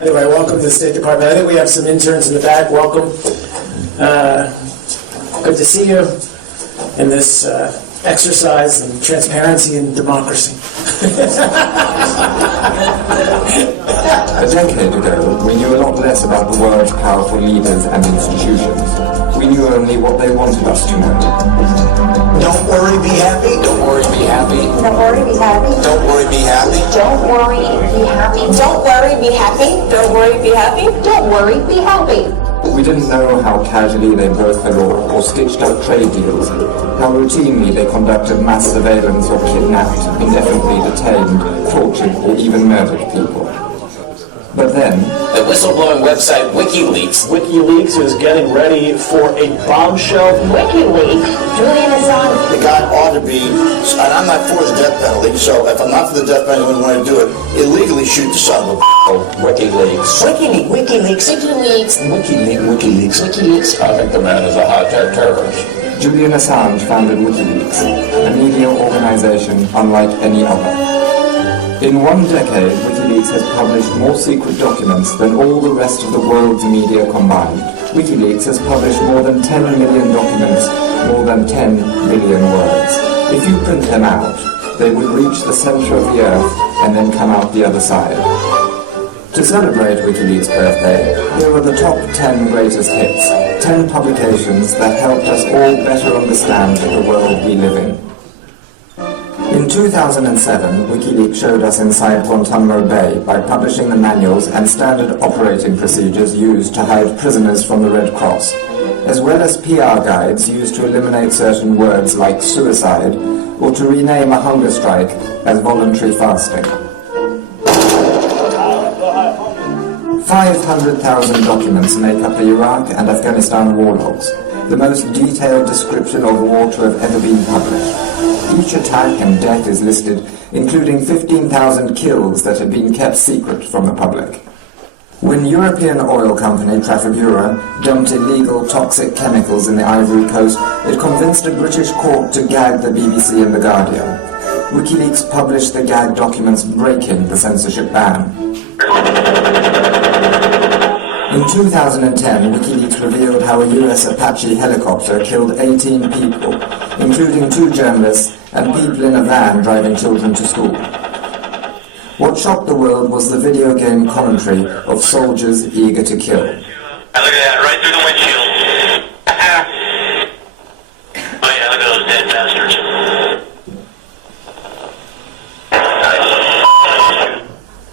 Anyway, welcome to the State Department. I think we have some interns in the back. Welcome. Good to see you in this exercise in transparency and democracy. A decade ago, we knew a lot less about the world's powerful leaders and institutions. We knew only what they wanted us to know. Don't worry, be happy. Don't worry, be happy. Don't worry, be happy. Don't worry, be happy. Don't worry, be happy. Don't worry, be happy. Don't worry, be happy. Don't worry, be happy. We didn't know how casually they broke the law or stitched up trade deals, how routinely they conducted mass surveillance or kidnapped, indefinitely detained, tortured, or even murdered people. But then, the whistleblowing website WikiLeaks is getting ready for a bombshell. WikiLeaks? Julian Assange? The guy ought to be, and I'm not for the death penalty, so if I'm not for the death penalty and want to do it, illegally shoot the son of a WikiLeaks. WikiLeaks? I think the man is a high-tech terrorist. Julian Assange founded WikiLeaks, a media organization unlike any other. In one decade, WikiLeaks has published more secret documents than all the rest of the world's media combined. WikiLeaks has published more than 10 million documents, more than 10 billion words. If you print them out, they would reach the center of the earth and then come out the other side. To celebrate WikiLeaks' birthday, here are the top 10 greatest hits, 10 publications that helped us all better understand the world we live in. In 2007, WikiLeaks showed us inside Guantanamo Bay by publishing the manuals and standard operating procedures used to hide prisoners from the Red Cross, as well as PR guides used to eliminate certain words like suicide or to rename a hunger strike as voluntary fasting. 500,000 documents make up the Iraq and Afghanistan war logs, the most detailed description of war to have ever been published. Each attack and death is listed, including 15,000 kills that had been kept secret from the public. When European oil company Trafigura dumped illegal toxic chemicals in the Ivory Coast, it convinced a British court to gag the BBC and The Guardian. WikiLeaks published the gag documents breaking the censorship ban. In 2010, WikiLeaks revealed how a US Apache helicopter killed 18 people, including 2 journalists and people in a van driving children to school. What shocked the world was the video game commentary of soldiers eager to kill. And look at that, right through the windshield. Oh yeah, look at those dead bastards.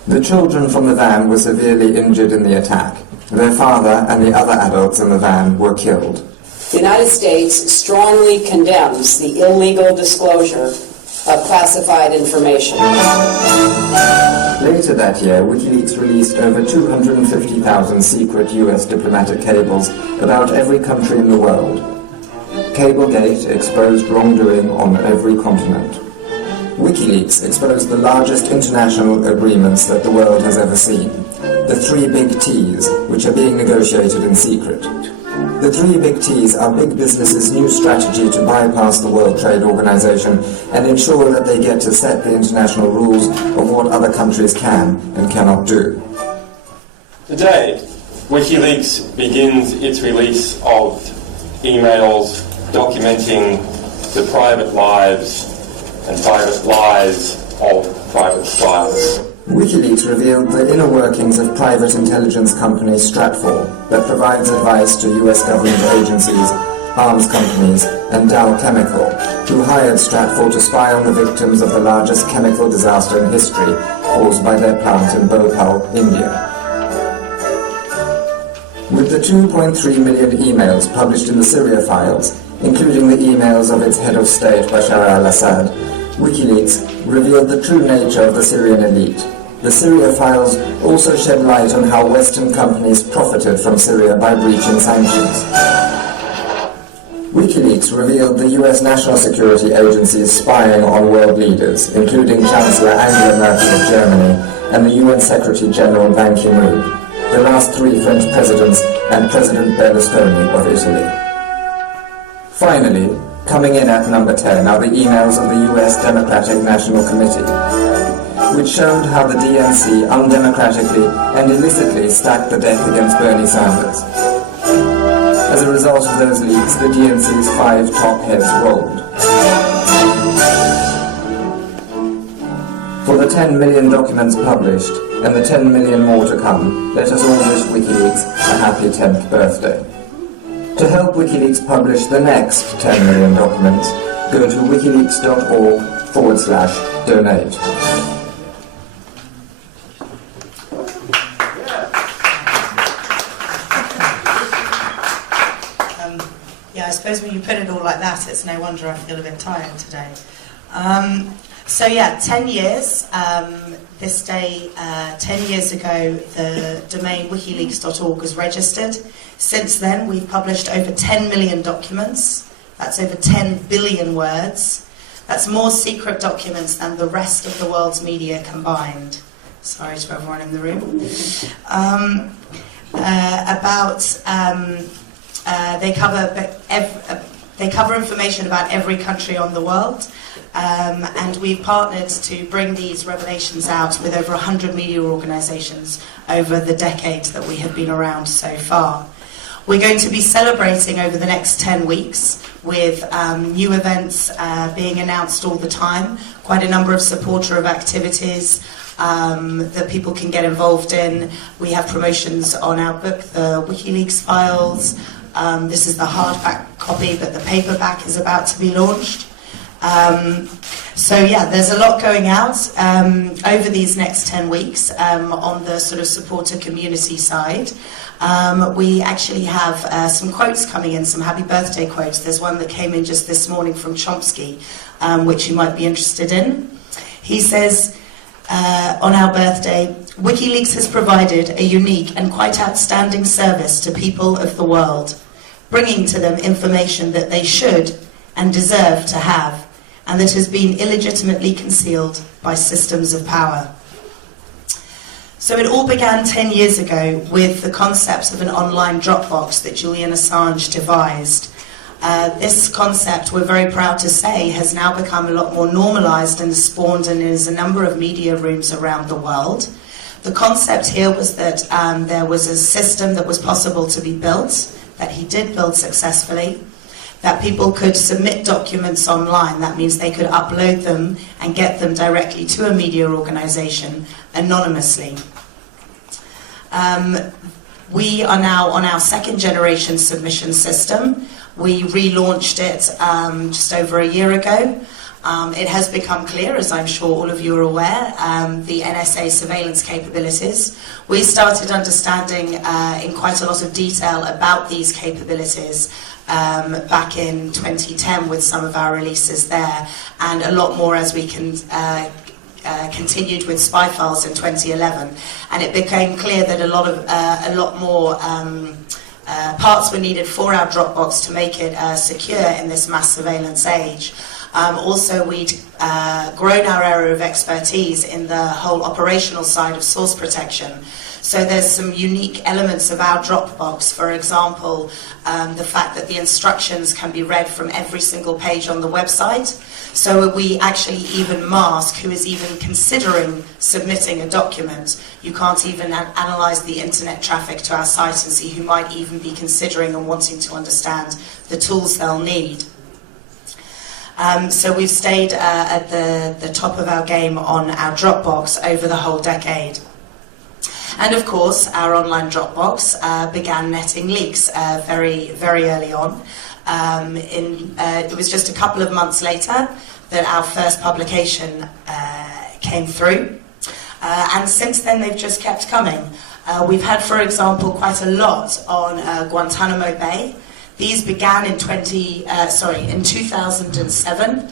The children from the van were severely injured in the attack. Their father and the other adults in the van were killed. The United States strongly condemns the illegal disclosure of classified information. Later that year, WikiLeaks released over 250,000 secret US diplomatic cables about every country in the world. Cablegate exposed wrongdoing on every continent. WikiLeaks exposed the largest international agreements that the world has ever seen. The 3 big T's, which are being negotiated in secret. The 3 big T's are big businesses' new strategy to bypass the World Trade Organization and ensure that they get to set the international rules of what other countries can and cannot do. Today, WikiLeaks begins its release of emails documenting the private lives and private lies of private spies. WikiLeaks revealed the inner workings of private intelligence company Stratfor that provides advice to US government agencies, arms companies, and Dow Chemical, who hired Stratfor to spy on the victims of the largest chemical disaster in history caused by their plant in Bhopal, India. With the 2.3 million emails published in the Syria files, including the emails of its head of state Bashar al-Assad, WikiLeaks revealed the true nature of the Syrian elite. The Syria files also shed light on how Western companies profited from Syria by breaching sanctions. WikiLeaks revealed the US National Security Agency's spying on world leaders, including Chancellor Angela Merkel of Germany and the UN Secretary General Ban Ki-moon, the last 3 French presidents, and President Berlusconi of Italy. Finally, coming in at number 10 are the emails of the US Democratic National Committee. which showed how the DNC undemocratically and illicitly stacked the deck against Bernie Sanders. As a result of those leaks, the DNC's 5 top heads rolled. For the 10 million documents published, and the 10 million more to come, let us all wish WikiLeaks a happy 10th birthday. To help WikiLeaks publish the next 10 million documents, go to wikileaks.org/donate. Yeah, I suppose when you put it all like that, it's no wonder I feel a bit tired today. 10 years. This day, 10 years ago, the domain wikileaks.org was registered. Since then, we've published over 10 million documents. That's over 10 billion words. That's more secret documents than the rest of the world's media combined. Sorry to everyone in the room. They cover information about every country on the world. And we've partnered to bring these revelations out with over 100 media organisations over the decades that we have been around so far. We're going to be celebrating over the next 10 weeks with new events being announced all the time, quite a number of supporter of activities that people can get involved in. We have promotions on our book, the WikiLeaks Files. This is the hardback copy, but the paperback is about to be launched. There's a lot going out over these next 10 weeks on the sort of supporter community side. We actually have some quotes coming in, some happy birthday quotes. There's one that came in just this morning from Chomsky, which you might be interested in. He says, on our birthday, WikiLeaks has provided a unique and quite outstanding service to people of the world, bringing to them information that they should and deserve to have, and that has been illegitimately concealed by systems of power. So it all began 10 years ago with the concept of an online Dropbox that Julian Assange devised. This concept, we're very proud to say, has now become a lot more normalised and spawned and is a number of media rooms around the world. The concept here was that there was a system that was possible to be built, that he did build successfully, that people could submit documents online. That means they could upload them and get them directly to a media organisation anonymously. We are now on our 2nd generation submission system. We relaunched it just over a year ago. It has become clear, as I'm sure all of you are aware, the NSA surveillance capabilities. We started understanding in quite a lot of detail about these capabilities back in 2010 with some of our releases there, and a lot more as we continued with spy files in 2011. And it became clear that a lot more parts were needed for our Dropbox to make it secure in this mass surveillance age. Also, we'd grown our area of expertise in the whole operational side of source protection. So there's some unique elements of our Dropbox, for example, the fact that the instructions can be read from every single page on the website. So we actually even mask who is even considering submitting a document. You can't even analyse the internet traffic to our site and see who might even be considering and wanting to understand the tools they'll need. So we've stayed at the top of our game on our Dropbox over the whole decade. And of course, our online Dropbox began netting leaks very, very early on. It was just a couple of months later that our first publication came through. And since then, they've just kept coming. We've had, for example, quite a lot on Guantanamo Bay. These began in 2007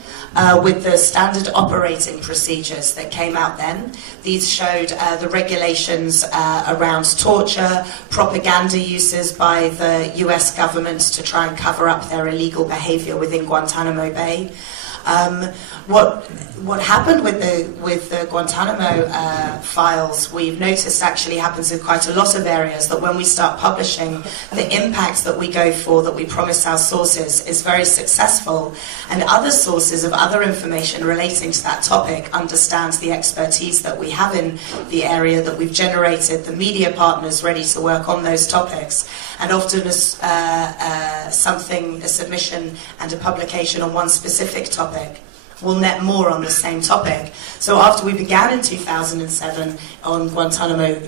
with the standard operating procedures that came out then. These showed the regulations around torture, propaganda uses by the US government to try and cover up their illegal behavior within Guantanamo Bay. What happened with the Guantanamo files, we've noticed actually happens in quite a lot of areas, that when we start publishing, the impact that we go for, that we promise our sources, is very successful, and other sources of other information relating to that topic understands the expertise that we have in the area, that we've generated the media partners ready to work on those topics, and often a submission and a publication on one specific topic will net more on the same topic. So after we began in 2007 on Guantanamo,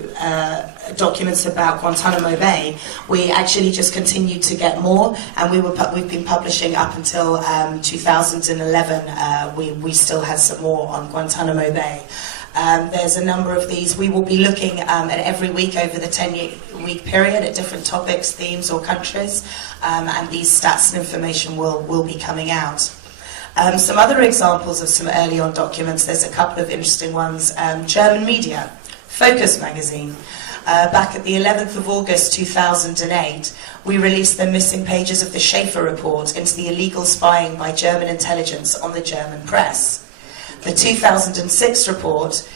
documents about Guantanamo Bay, we actually just continued to get more, and we've been publishing up until 2011. We still had some more on Guantanamo Bay. There's a number of these. We will be looking at every week over the 10-week period at different topics, themes or countries, and these stats and information will be coming out. Some other examples of some early on documents, there's a couple of interesting ones. German media, Focus magazine. Back at the 11th of August 2008, we released the missing pages of the Schaefer report into the illegal spying by German intelligence on the German press. The 2006 report,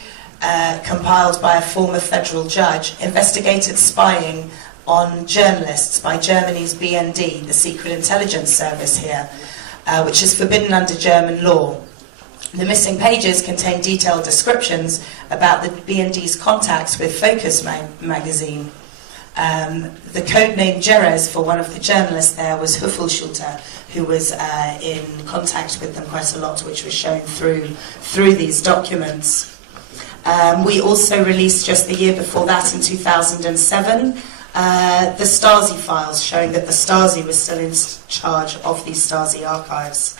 compiled by a former federal judge, investigated spying on journalists by Germany's BND, the Secret Intelligence Service here, which is forbidden under German law. The missing pages contain detailed descriptions about the BND's contacts with Focus magazine. The codename Jerez for one of the journalists there was Huffelschulter, who was in contact with them quite a lot, which was shown through these documents. We also released just the year before that, in 2007, the Stasi files, showing that the Stasi was still in charge of these Stasi archives.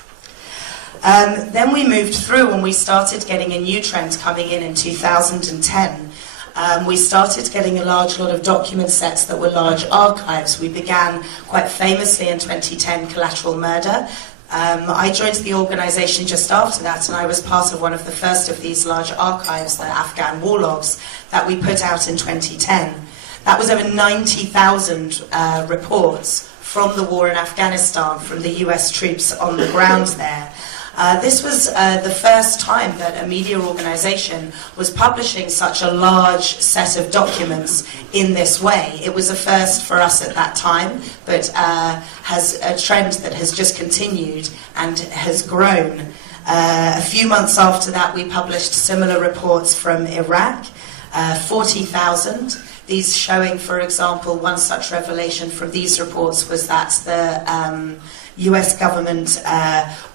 Then we moved through and we started getting a new trend coming in 2010. We started getting a large lot of document sets that were large archives. We began quite famously in 2010 Collateral Murder. I joined the organisation just after that, and I was part of one of the first of these large archives, the Afghan war logs, that we put out in 2010. That was over 90,000 reports from the war in Afghanistan, from the US troops on the ground there. This was the first time that a media organisation was publishing such a large set of documents in this way. It was a first for us at that time, but has a trend that has just continued and has grown. A few months after that, we published similar reports from Iraq, 40,000. These showing, for example, one such revelation from these reports was that the US government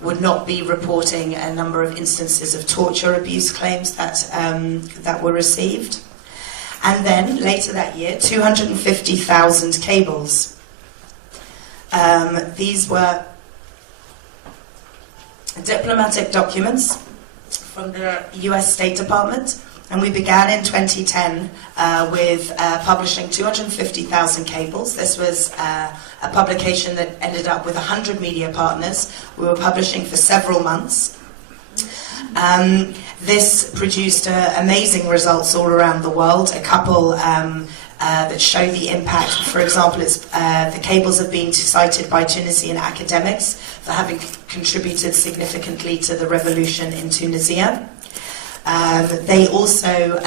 would not be reporting a number of instances of torture abuse claims that were received. And then, later that year, 250,000 cables. These were diplomatic documents from the US State Department. And we began in 2010 with publishing 250,000 cables. This was a publication that ended up with 100 media partners. We were publishing for several months. This produced amazing results all around the world. A couple that show the impact. For example, the cables have been cited by Tunisian academics for having contributed significantly to the revolution in Tunisia. They also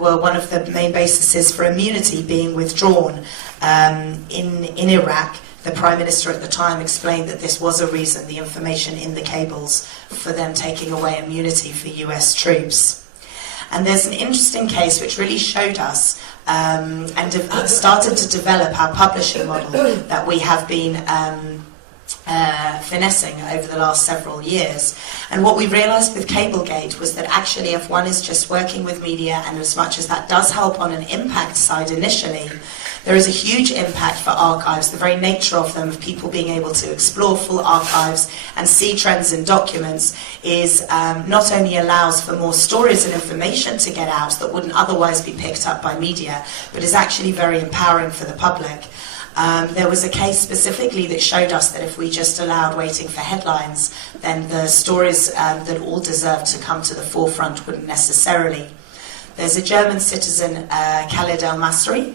were one of the main bases for immunity being withdrawn in Iraq. The Prime Minister at the time explained that this was a reason, the information in the cables, for them taking away immunity for US troops. And there's an interesting case which really showed us and started to develop our publishing model that we have been finessing over the last several years. And what we realized with Cablegate was that actually, if one is just working with media, and as much as that does help on an impact side initially, there is a huge impact for archives. The very nature of them, of people being able to explore full archives and see trends in documents, is not only allows for more stories and information to get out that wouldn't otherwise be picked up by media, but is actually very empowering for the public. There was a case specifically that showed us that if we just allowed waiting for headlines, then the stories that all deserve to come to the forefront wouldn't necessarily. There's a German citizen, Khaled El-Masri.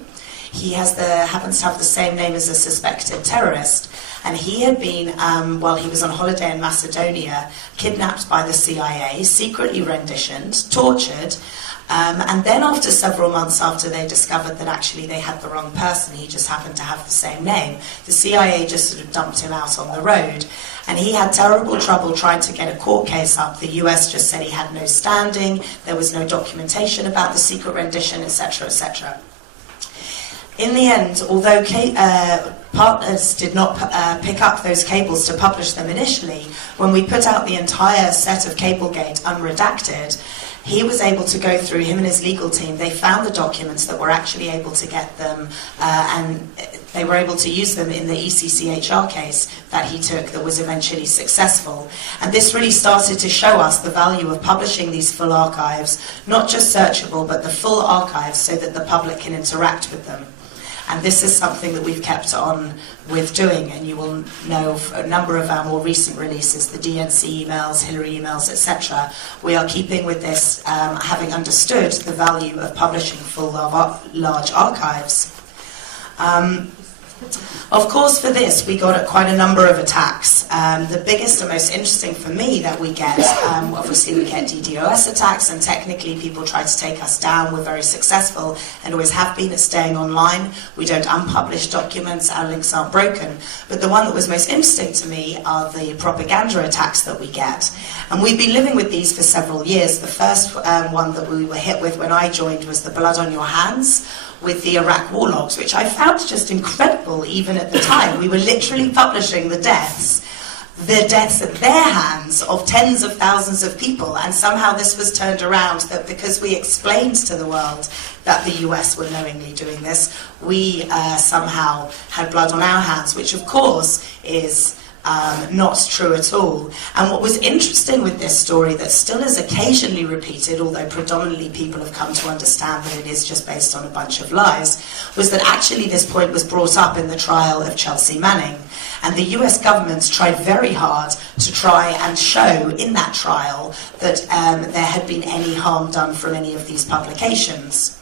He happens to have the same name as a suspected terrorist. And he had been, while he was on holiday in Macedonia, kidnapped by the CIA, secretly renditioned, tortured, and then after several months after they discovered that actually they had the wrong person, he just happened to have the same name, the CIA just sort of dumped him out on the road. And he had terrible trouble trying to get a court case up. The US just said he had no standing, there was no documentation about the secret rendition, etc., etc. In the end, although partners did not pick up those cables to publish them initially, when we put out the entire set of Cablegate unredacted, he was able to go through, him and his legal team, they found the documents that were actually able to get them, and they were able to use them in the ECCHR case that he took that was eventually successful. And this really started to show us the value of publishing these full archives, not just searchable, but the full archives so that the public can interact with them. And this is something that we've kept on with doing, and you will know a number of our more recent releases, the DNC emails, Hillary emails, etc. We are keeping with this, having understood the value of publishing full large archives. Of course, for this, we got quite a number of attacks. The biggest and most interesting for me that we get, obviously we get DDoS attacks, and technically people try to take us down. We're very successful and always have been at staying online. We don't unpublish documents, our links aren't broken. But the one that was most interesting to me are the propaganda attacks that we get. And we've been living with these for several years. The first one that we were hit with when I joined was the blood on your hands, with the Iraq war logs, which I found just incredible even at the time. We were literally publishing the deaths at their hands of tens of thousands of people, and somehow this was turned around that because we explained to the world that the US were knowingly doing this, we somehow had blood on our hands, which of course is not true at all. And what was interesting with this story that still is occasionally repeated, although predominantly people have come to understand that it is just based on a bunch of lies, was that actually this point was brought up in the trial of Chelsea Manning. And the US government tried very hard to try and show in that trial that there had been any harm done from any of these publications.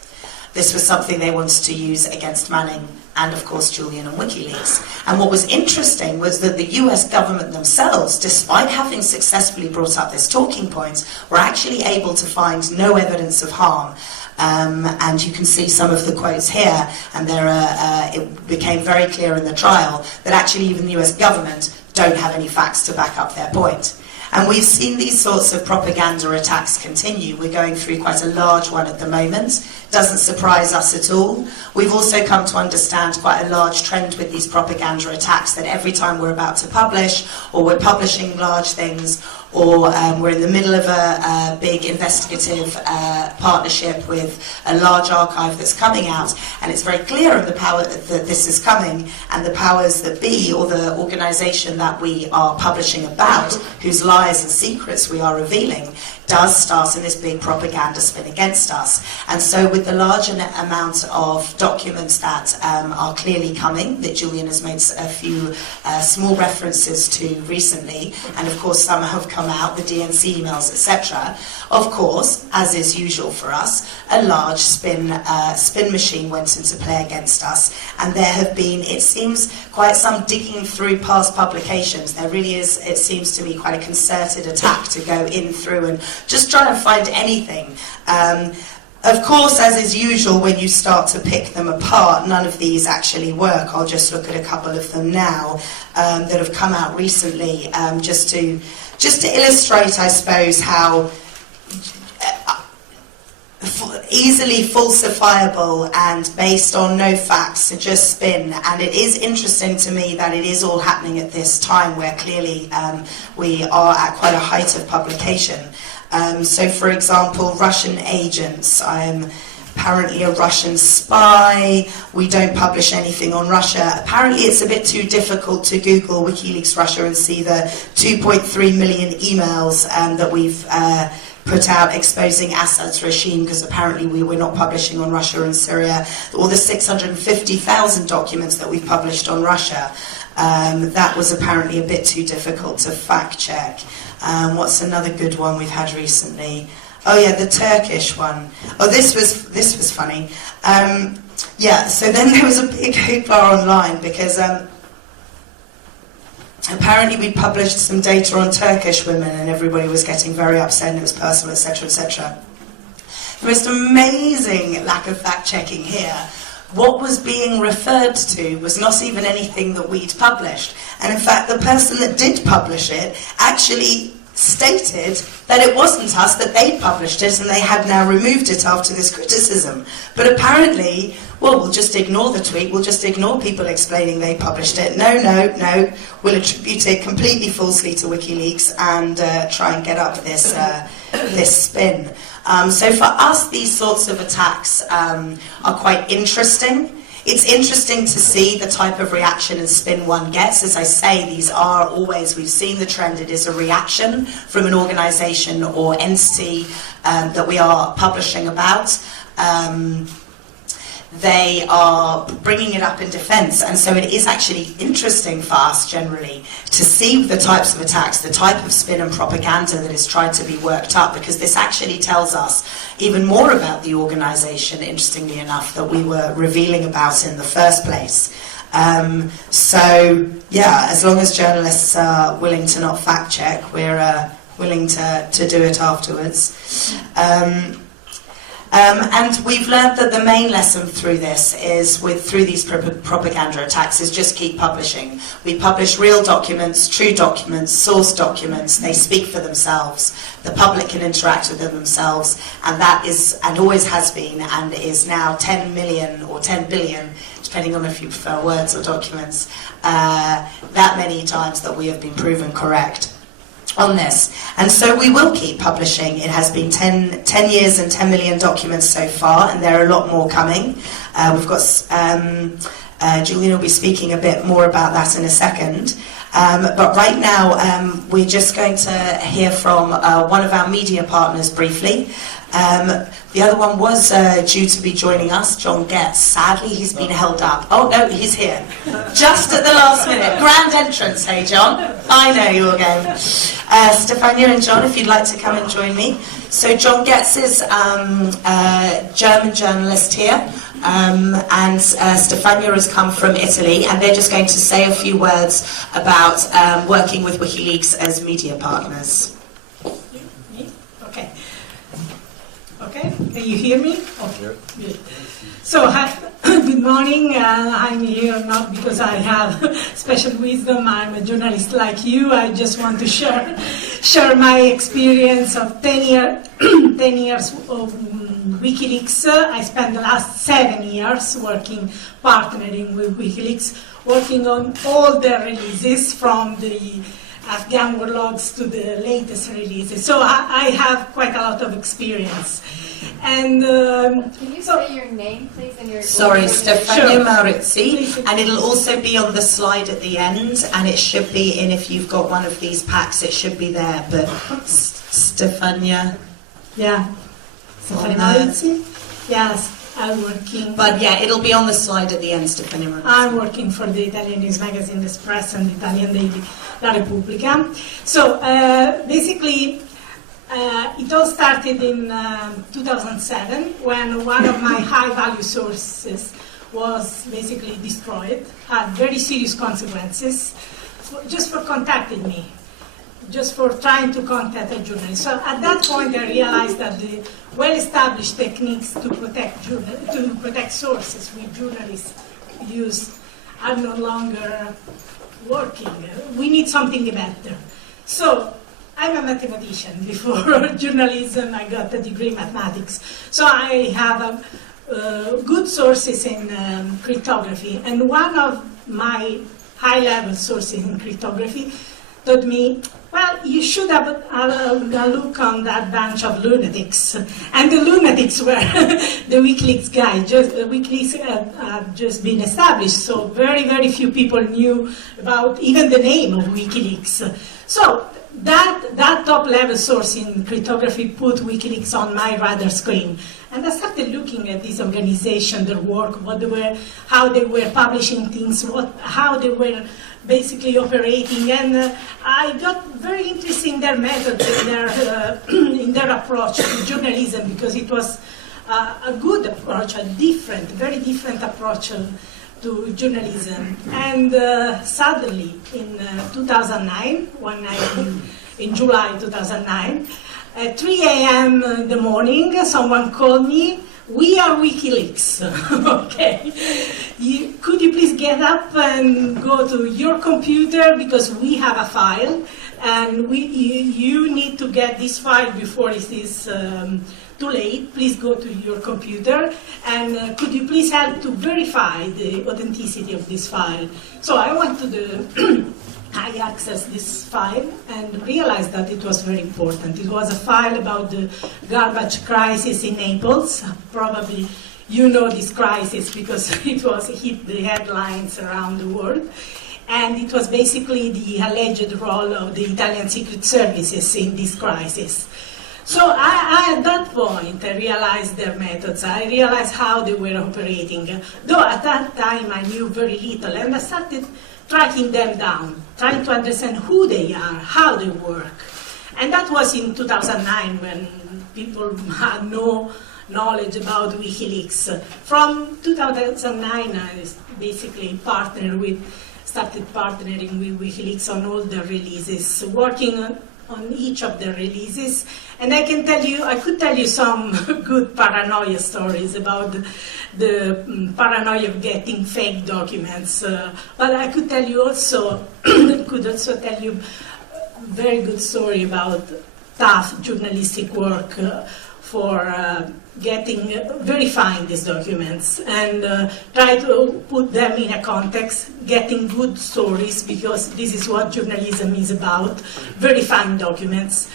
This was something they wanted to use against Manning and, of course, Julian and WikiLeaks. And what was interesting was that the US government themselves, despite having successfully brought up this talking point, were actually able to find no evidence of harm. And you can see some of the quotes here, and it became very clear in the trial that actually even the US government don't have any facts to back up their point. And we've seen these sorts of propaganda attacks continue. We're going through quite a large one at the moment. Doesn't surprise us at all. We've also come to understand quite a large trend with these propaganda attacks, that every time we're about to publish, or we're publishing large things, or we're in the middle of a big investigative partnership with a large archive that's coming out, and it's very clear of the power that this is coming, and the powers that be, or the organisation that we are publishing about, whose lies and secrets we are revealing, does start in this big propaganda spin against us. And so with the large amount of documents that are clearly coming, that Julian has made a few small references to recently, and of course some have come out, the DNC emails, etc. Of course, as is usual for us, a large spin machine went into play against us, and there have been, it seems, quite some digging through past publications. There really is, it seems to me, quite a concerted attack to go in through and just try and find anything. Of course, as is usual, when you start to pick them apart, none of these actually work. I'll just look at a couple of them now that have come out recently, just to illustrate, I suppose, how easily falsifiable and based on no facts, just spin. And it is interesting to me that it is all happening at this time where clearly we are at quite a height of publication. So, for example, Russian agents. I'm apparently a Russian spy. We don't publish anything on Russia. Apparently it's a bit too difficult to Google WikiLeaks Russia and see the 2.3 million emails that we've put out exposing Assad's regime, because apparently we were not publishing on Russia and Syria, or the 650,000 documents that we've published on Russia. That was apparently a bit too difficult to fact check. What's another good one we've had recently? Oh yeah, the Turkish one. Oh, this was funny. Yeah, so then there was a big hoopla online because apparently we published some data on Turkish women and everybody was getting very upset and it was personal, etc., etc. The most amazing lack of fact-checking here. What was being referred to was not even anything that we'd published. And in fact, the person that did publish it actually stated that it wasn't us, that they'd published it and they had now removed it after this criticism. But apparently, well, we'll just ignore the tweet, we'll just ignore people explaining they published it. No, we'll attribute it completely falsely to WikiLeaks and try and get up this spin. So for us, these sorts of attacks are quite interesting. It's interesting to see the type of reaction and spin one gets. As I say, these are always, we've seen the trend, it is a reaction from an organisation or entity that we are publishing about. They are bringing it up in defence, and so it is actually interesting for us generally to see the types of attacks, the type of spin and propaganda that is tried to be worked up, because this actually tells us even more about the organisation, interestingly enough, that we were revealing about in the first place. So, yeah, as long as journalists are willing to not fact check, we're willing to do it afterwards. And we've learned that the main lesson through this is, through these propaganda attacks, is just keep publishing. We publish real documents, true documents, source documents. They speak for themselves. The public can interact with them themselves, and that is, and always has been, and is now 10 million or 10 billion, depending on if you prefer words or documents, that many times that we have been proven correct on this. And so we will keep publishing. It has been 10 years and 10 million documents so far, and there are a lot more coming. We've got, Julian will be speaking a bit more about that in a second. But right now, we're just going to hear from one of our media partners briefly. The other one was due to be joining us, John Getz. Sadly, he's been held up. Oh, no, he's here. Just at the last minute. Grand entrance, hey, John. I know you're game. Stefania and John, if you'd like to come and join me. So John Getz is a German journalist here, and Stefania has come from Italy, and they're just going to say a few words about working with WikiLeaks as media partners. Okay. Okay, can you hear me? Okay. Good. So, good morning. I'm here not because I have special wisdom. I'm a journalist like you. I just want to share my experience of 10 years of WikiLeaks. I spent the last 7 years partnering with WikiLeaks, working on all their releases from the Afghan war logs to the latest releases. So I have quite a lot of experience. And can you say your name, please? And your sorry, Stefania Maurizzi, and it'll also be on the slide at the end, and it should be in, if you've got one of these packs, it should be there. But Stefania, yeah, Stefania Maurizzi, yes. I'm working. But yeah, it'll be on the slide at the end, Stefania Maurizzi. I'm working for the Italian news magazine L'Espresso and the Italian daily La Repubblica. So basically, it all started in 2007 when one of my high-value sources was basically destroyed, had very serious consequences, just for contacting me, just for trying to contact a journalist. So at that point, I realized that the well-established techniques to protect sources which journalists use are no longer working. We need something better. So I'm a mathematician. Before journalism, I got a degree in mathematics. So I have good sources in cryptography. And one of my high-level sources in cryptography told me, well, you should have a look on that bunch of lunatics. And the lunatics were the WikiLeaks guys. WikiLeaks had just been established, so very, very few people knew about even the name of WikiLeaks. So that top-level source in cryptography put WikiLeaks on my radar screen. And I started looking at this organization, their work, how they were publishing things, how they were basically operating, and I got very interested in their methods, in their approach to journalism, because it was a good approach, a different, very different approach to journalism. And suddenly, in 2009, one night in July 2009, at 3 a.m. in the morning, someone called me. We are WikiLeaks. Okay. Could you please get up and go to your computer because we have a file, and you need to get this file before it is too late. Please go to your computer, and could you please help to verify the authenticity of this file? So I went to the I accessed this file and realized that it was very important. It was a file about the garbage crisis in Naples. Probably you know this crisis because it hit the headlines around the world. And it was basically the alleged role of the Italian secret services in this crisis. So at that point, I realized their methods. I realized how they were operating. Though at that time I knew very little, and I started tracking them down, trying to understand who they are, how they work. And that was in 2009 when people had no knowledge about WikiLeaks. From 2009, I basically started partnering with WikiLeaks on all the releases, working on each of the releases. And I could tell you some good paranoia stories about the paranoia of getting fake documents. But I could tell you also, tell you a very good story about tough journalistic work for verifying these documents and try to put them in a context, getting good stories, because this is what journalism is about, verifying documents,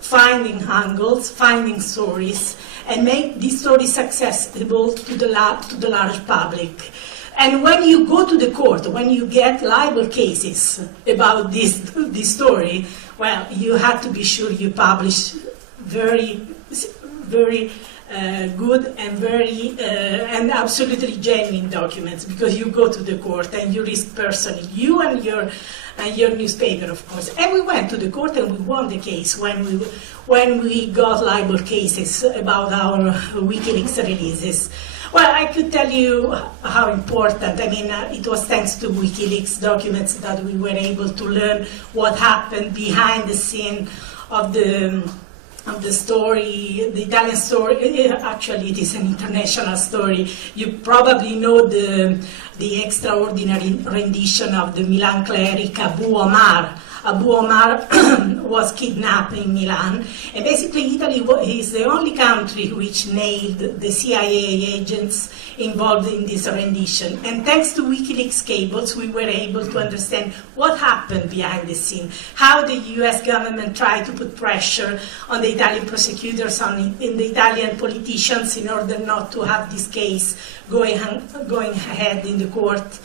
finding angles, finding stories, and make these stories accessible to the large public. And when you go to the court, when you get libel cases about this story, well, you have to be sure you publish very good and absolutely genuine documents, because you go to the court and you risk personally, you and your newspaper, of course. And we went to the court and we won the case when we got libel cases about our WikiLeaks releases. Well, I could tell you how important. I mean, it was thanks to WikiLeaks documents that we were able to learn what happened behind the scene of the story, the Italian story. Actually, it is an international story. You probably know the extraordinary rendition of the Milan cleric Abu Omar. Abu Omar was kidnapped in Milan, and basically Italy is the only country which nailed the CIA agents involved in this rendition. And thanks to WikiLeaks cables, we were able to understand what happened behind the scene, how the US government tried to put pressure on the Italian prosecutors, in the Italian politicians, in order not to have this case going ahead in the court.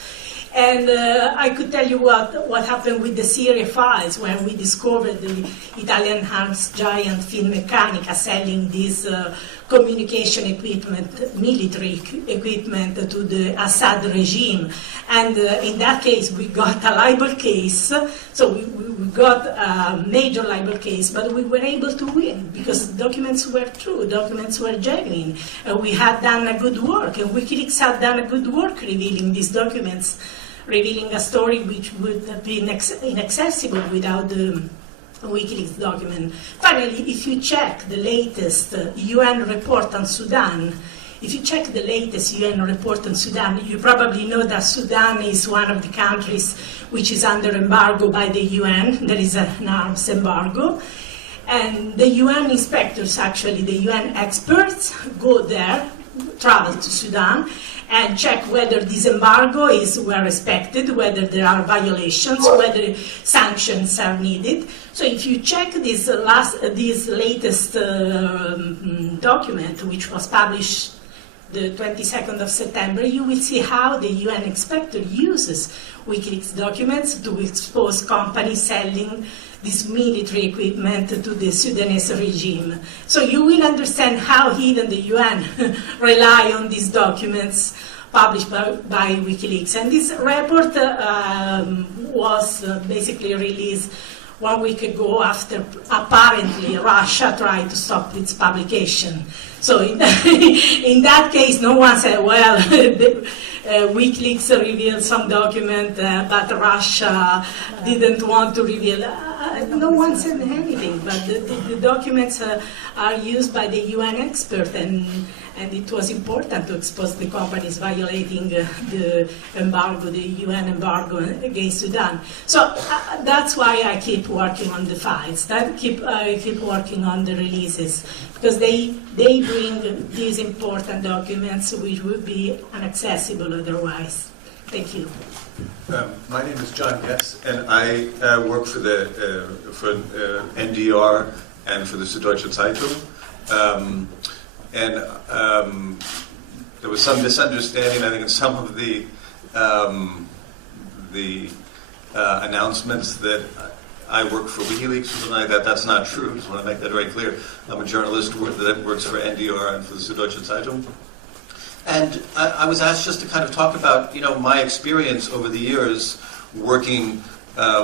And I could tell you what happened with the Syria files, when we discovered the Italian arms giant Finmeccanica selling this communication equipment, military equipment to the Assad regime. And in that case, we got a libel case. So we got a major libel case, but we were able to win because documents were true, documents were genuine. We had done a good work, and WikiLeaks had done a good work revealing these documents, revealing a story which would have been inaccessible without the WikiLeaks document. Finally, if you check the latest UN report on Sudan, you probably know that Sudan is one of the countries which is under embargo by the UN. There is an arms embargo. And the UN inspectors, actually, the UN experts, go there, travel to Sudan, and check whether this embargo is well respected, whether there are violations, whether sanctions are needed. So if you check this latest document, which was published the 22nd of September, you will see how the UN inspector uses WikiLeaks documents to expose companies selling this military equipment to the Sudanese regime. So you will understand how even the UN rely on these documents published by WikiLeaks. And this report was basically released 1 week ago after apparently Russia tried to stop its publication. So in that case, no one said, well, WikiLeaks revealed some document, but Russia didn't want to reveal. No one said anything, but the documents are used by the UN expert, and it was important to expose the companies violating the embargo, the UN embargo against Sudan. So that's why I keep working on the files. I keep working on the releases, because they bring these important documents which would be inaccessible otherwise. Thank you. My name is John Getz, and I work for NDR and for the Süddeutsche Zeitung. There was some misunderstanding, I think, in some of the announcements that I work for WikiLeaks or something like that. That's not true. I just want to make that very clear. I'm a journalist that works for NDR and for the Süddeutsche Zeitung. And I was asked just to kind of talk about, my experience over the years working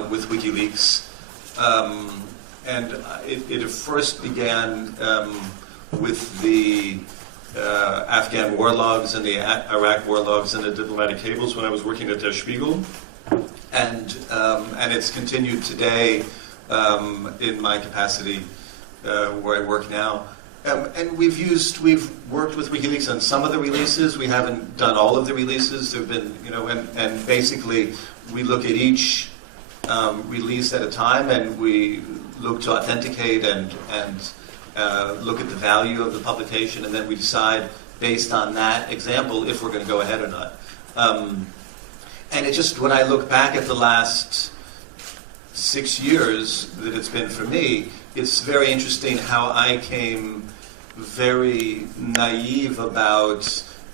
with WikiLeaks. And it first began with the Afghan war logs and the Iraq war logs and the diplomatic cables when I was working at Der Spiegel. And it's continued today in my capacity where I work now. And we've worked with WikiLeaks on some of the releases. We haven't done all of the releases. There've been, and basically we look at each release at a time, and we look to authenticate and look at the value of the publication, and then we decide based on that example if we're going to go ahead or not. And it just, when I look back at the last 6 years that it's been for me, it's very interesting how I came very naive about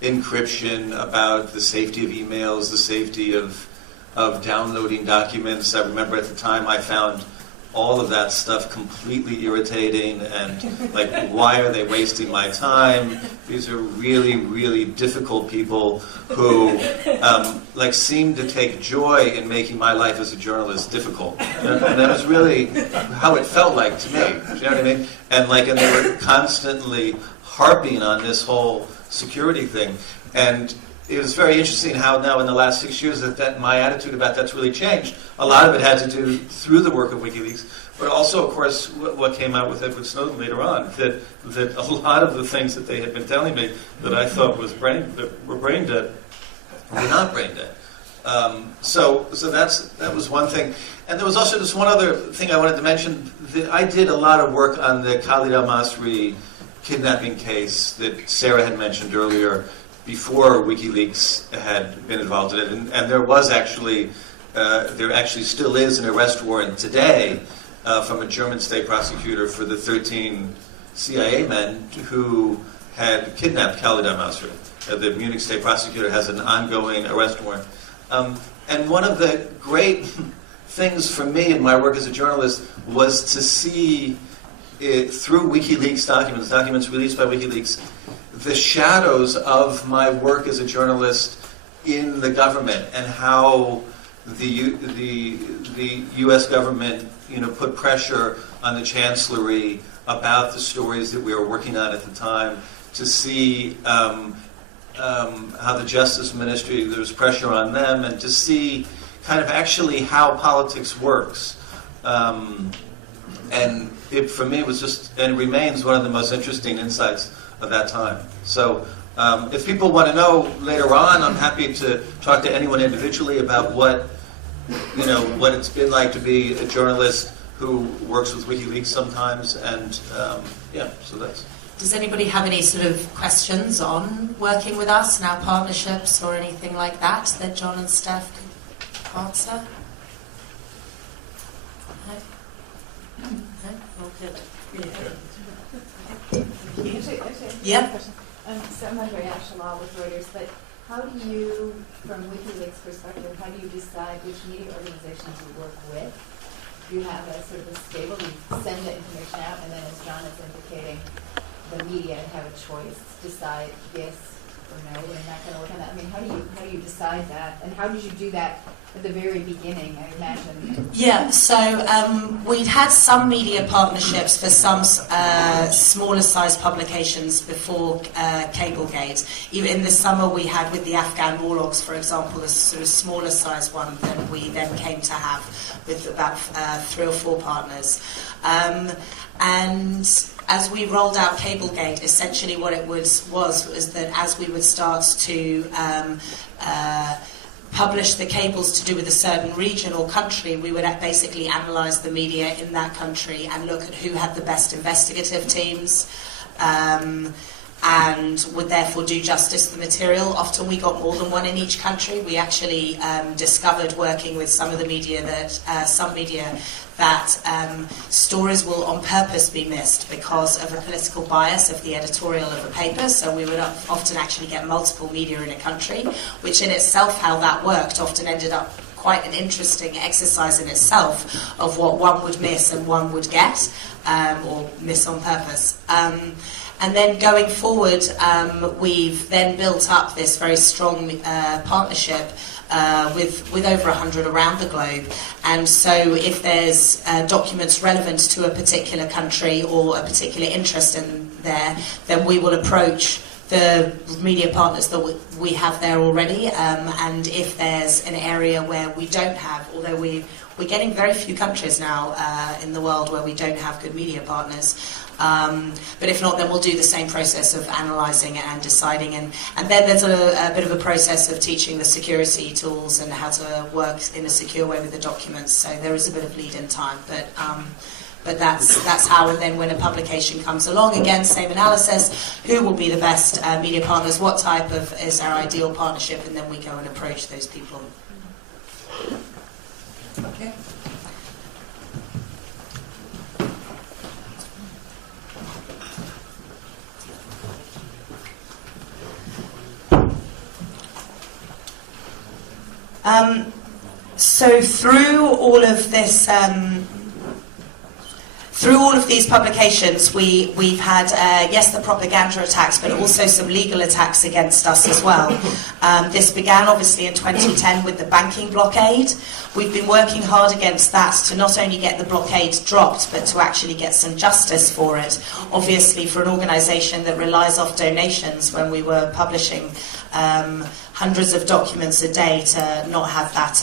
encryption, about the safety of emails, the safety of downloading documents. I remember at the time I found all of that stuff completely irritating, and like, why are they wasting my time? These are really, really difficult people who seem to take joy in making my life as a journalist difficult. And that was really how it felt like to me. Do you know what I mean? And they were constantly harping on this whole security thing. And it was very interesting how now in the last 6 years that my attitude about that's really changed. A lot of it had to do through the work of WikiLeaks, but also, of course, what came out with Edward Snowden later on, that a lot of the things that they had been telling me that I thought were brain dead were not brain dead. So that was one thing. And there was also this one other thing I wanted to mention. That I did a lot of work on the Khalid al-Masri kidnapping case that Sarah had mentioned earlier, before WikiLeaks had been involved in it. And there was actually, there actually still is an arrest warrant today from a German state prosecutor for the 13 CIA men who had kidnapped Khalid al-Masri. The Munich state prosecutor has an ongoing arrest warrant. And one of the great things for me in my work as a journalist was to see through WikiLeaks documents released by WikiLeaks, the shadows of my work as a journalist in the government, and how the U.S. government, put pressure on the Chancellery about the stories that we were working on at the time, to see how the Justice Ministry, there was pressure on them, and to see kind of actually how politics works. And it, for me, was just, and remains, one of the most interesting insights of that time. So if people want to know later on, I'm happy to talk to anyone individually about what it's been like to be a journalist who works with WikiLeaks sometimes, and so that's. Does anybody have any sort of questions on working with us and our partnerships or anything like that John and Steph could answer? No? All good. Yeah. So I'm Andrea Shalal with Reuters, but how do you, from WikiLeaks perspective, how do you decide which media organizations you work with? Do you have a sort of a stable, you send the information out, and then as John is indicating, the media have a choice, decide yes or no, we're not going to work on that. I mean, how do you decide that, and how did you do that at the very beginning, I imagine. Yeah, so we'd had some media partnerships for some smaller sized publications before Cablegate. Even in the summer we had with the Afghan war logs, for example, a sort of smaller sized one than we then came to have with about 3 or 4 partners. And as we rolled out Cablegate, essentially what it was that as we would start to publish the cables to do with a certain region or country, we would basically analyse the media in that country and look at who had the best investigative teams, and would therefore do justice to the material. Often we got more than one in each country. We actually discovered, working with some of the media, that stories will on purpose be missed because of a political bias of the editorial of a paper. So we would often actually get multiple media in a country, which in itself, how that worked, often ended up quite an interesting exercise in itself of what one would miss and one would get, or miss on purpose. And then going forward, we've then built up this very strong partnership with over 100 around the globe. And so if there's documents relevant to a particular country or a particular interest in there, then we will approach the media partners that we have there already. And if there's an area where we don't have, although we're getting very few countries now in the world where we don't have good media partners, but if not, then we'll do the same process of analysing and deciding, and then there's a bit of a process of teaching the security tools and how to work in a secure way with the documents. So there is a bit of lead-in time, but that's how. And then when a publication comes along, again, same analysis: who will be the best media partners? What type of is our ideal partnership? And then we go and approach those people. Okay. So through all of this, through all of these publications, we've had, yes, the propaganda attacks, but also some legal attacks against us as well. This began obviously in 2010 with the banking blockade. We've been working hard against that to not only get the blockade dropped, but to actually get some justice for it. Obviously, for an organisation that relies off donations, when we were publishing hundreds of documents a day, to not have that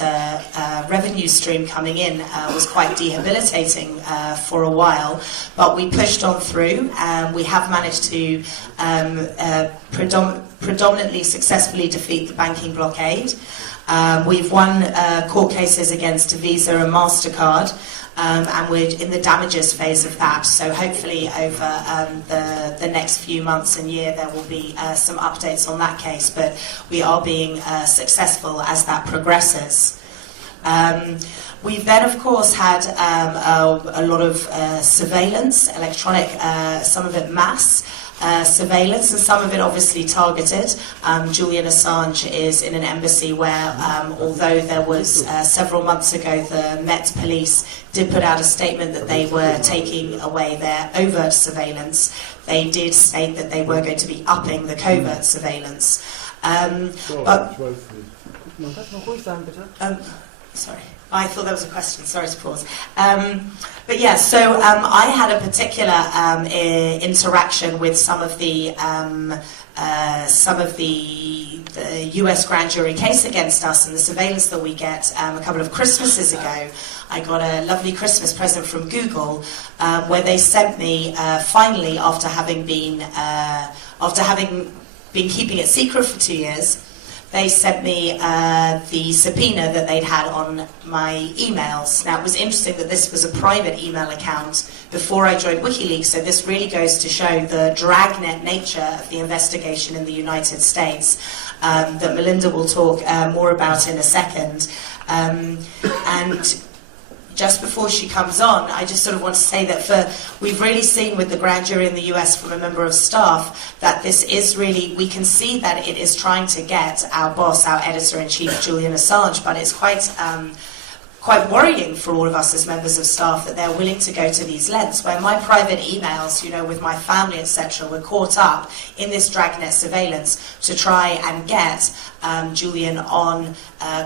revenue stream coming in was quite debilitating for a while. But we pushed on through. We have managed to predominantly successfully defeat the banking blockade. We've won court cases against Visa and MasterCard, and we're in the damages phase of that. So hopefully over the next few months and year there will be some updates on that case, but we are being successful as that progresses. We've then, of course, had a lot of surveillance, electronic, some of it mass surveillance, and some of it obviously targeted. Julian Assange is in an embassy where, although there was several months ago, the Met Police did put out a statement that they were taking away their overt surveillance, they did state that they were going to be upping the covert surveillance. Sorry, I thought that was a question. Sorry to pause. But yeah, so I had a particular interaction with some of the US grand jury case against us and the surveillance that we get. A couple of Christmases ago, I got a lovely Christmas present from Google, where they sent me finally, after having been keeping it secret for 2 years. They sent me the subpoena that they'd had on my emails. Now, it was interesting that this was a private email account before I joined WikiLeaks, so this really goes to show the dragnet nature of the investigation in the United States, that Melinda will talk more about in a second. And just before she comes on, I just sort of want to say that we've really seen with the grand jury in the US from a member of staff that this is really, we can see that it is trying to get our boss, our editor-in-chief, Julian Assange, but it's quite quite worrying for all of us as members of staff that they're willing to go to these lengths, where my private emails, with my family, etc., were caught up in this dragnet surveillance to try and get Julian on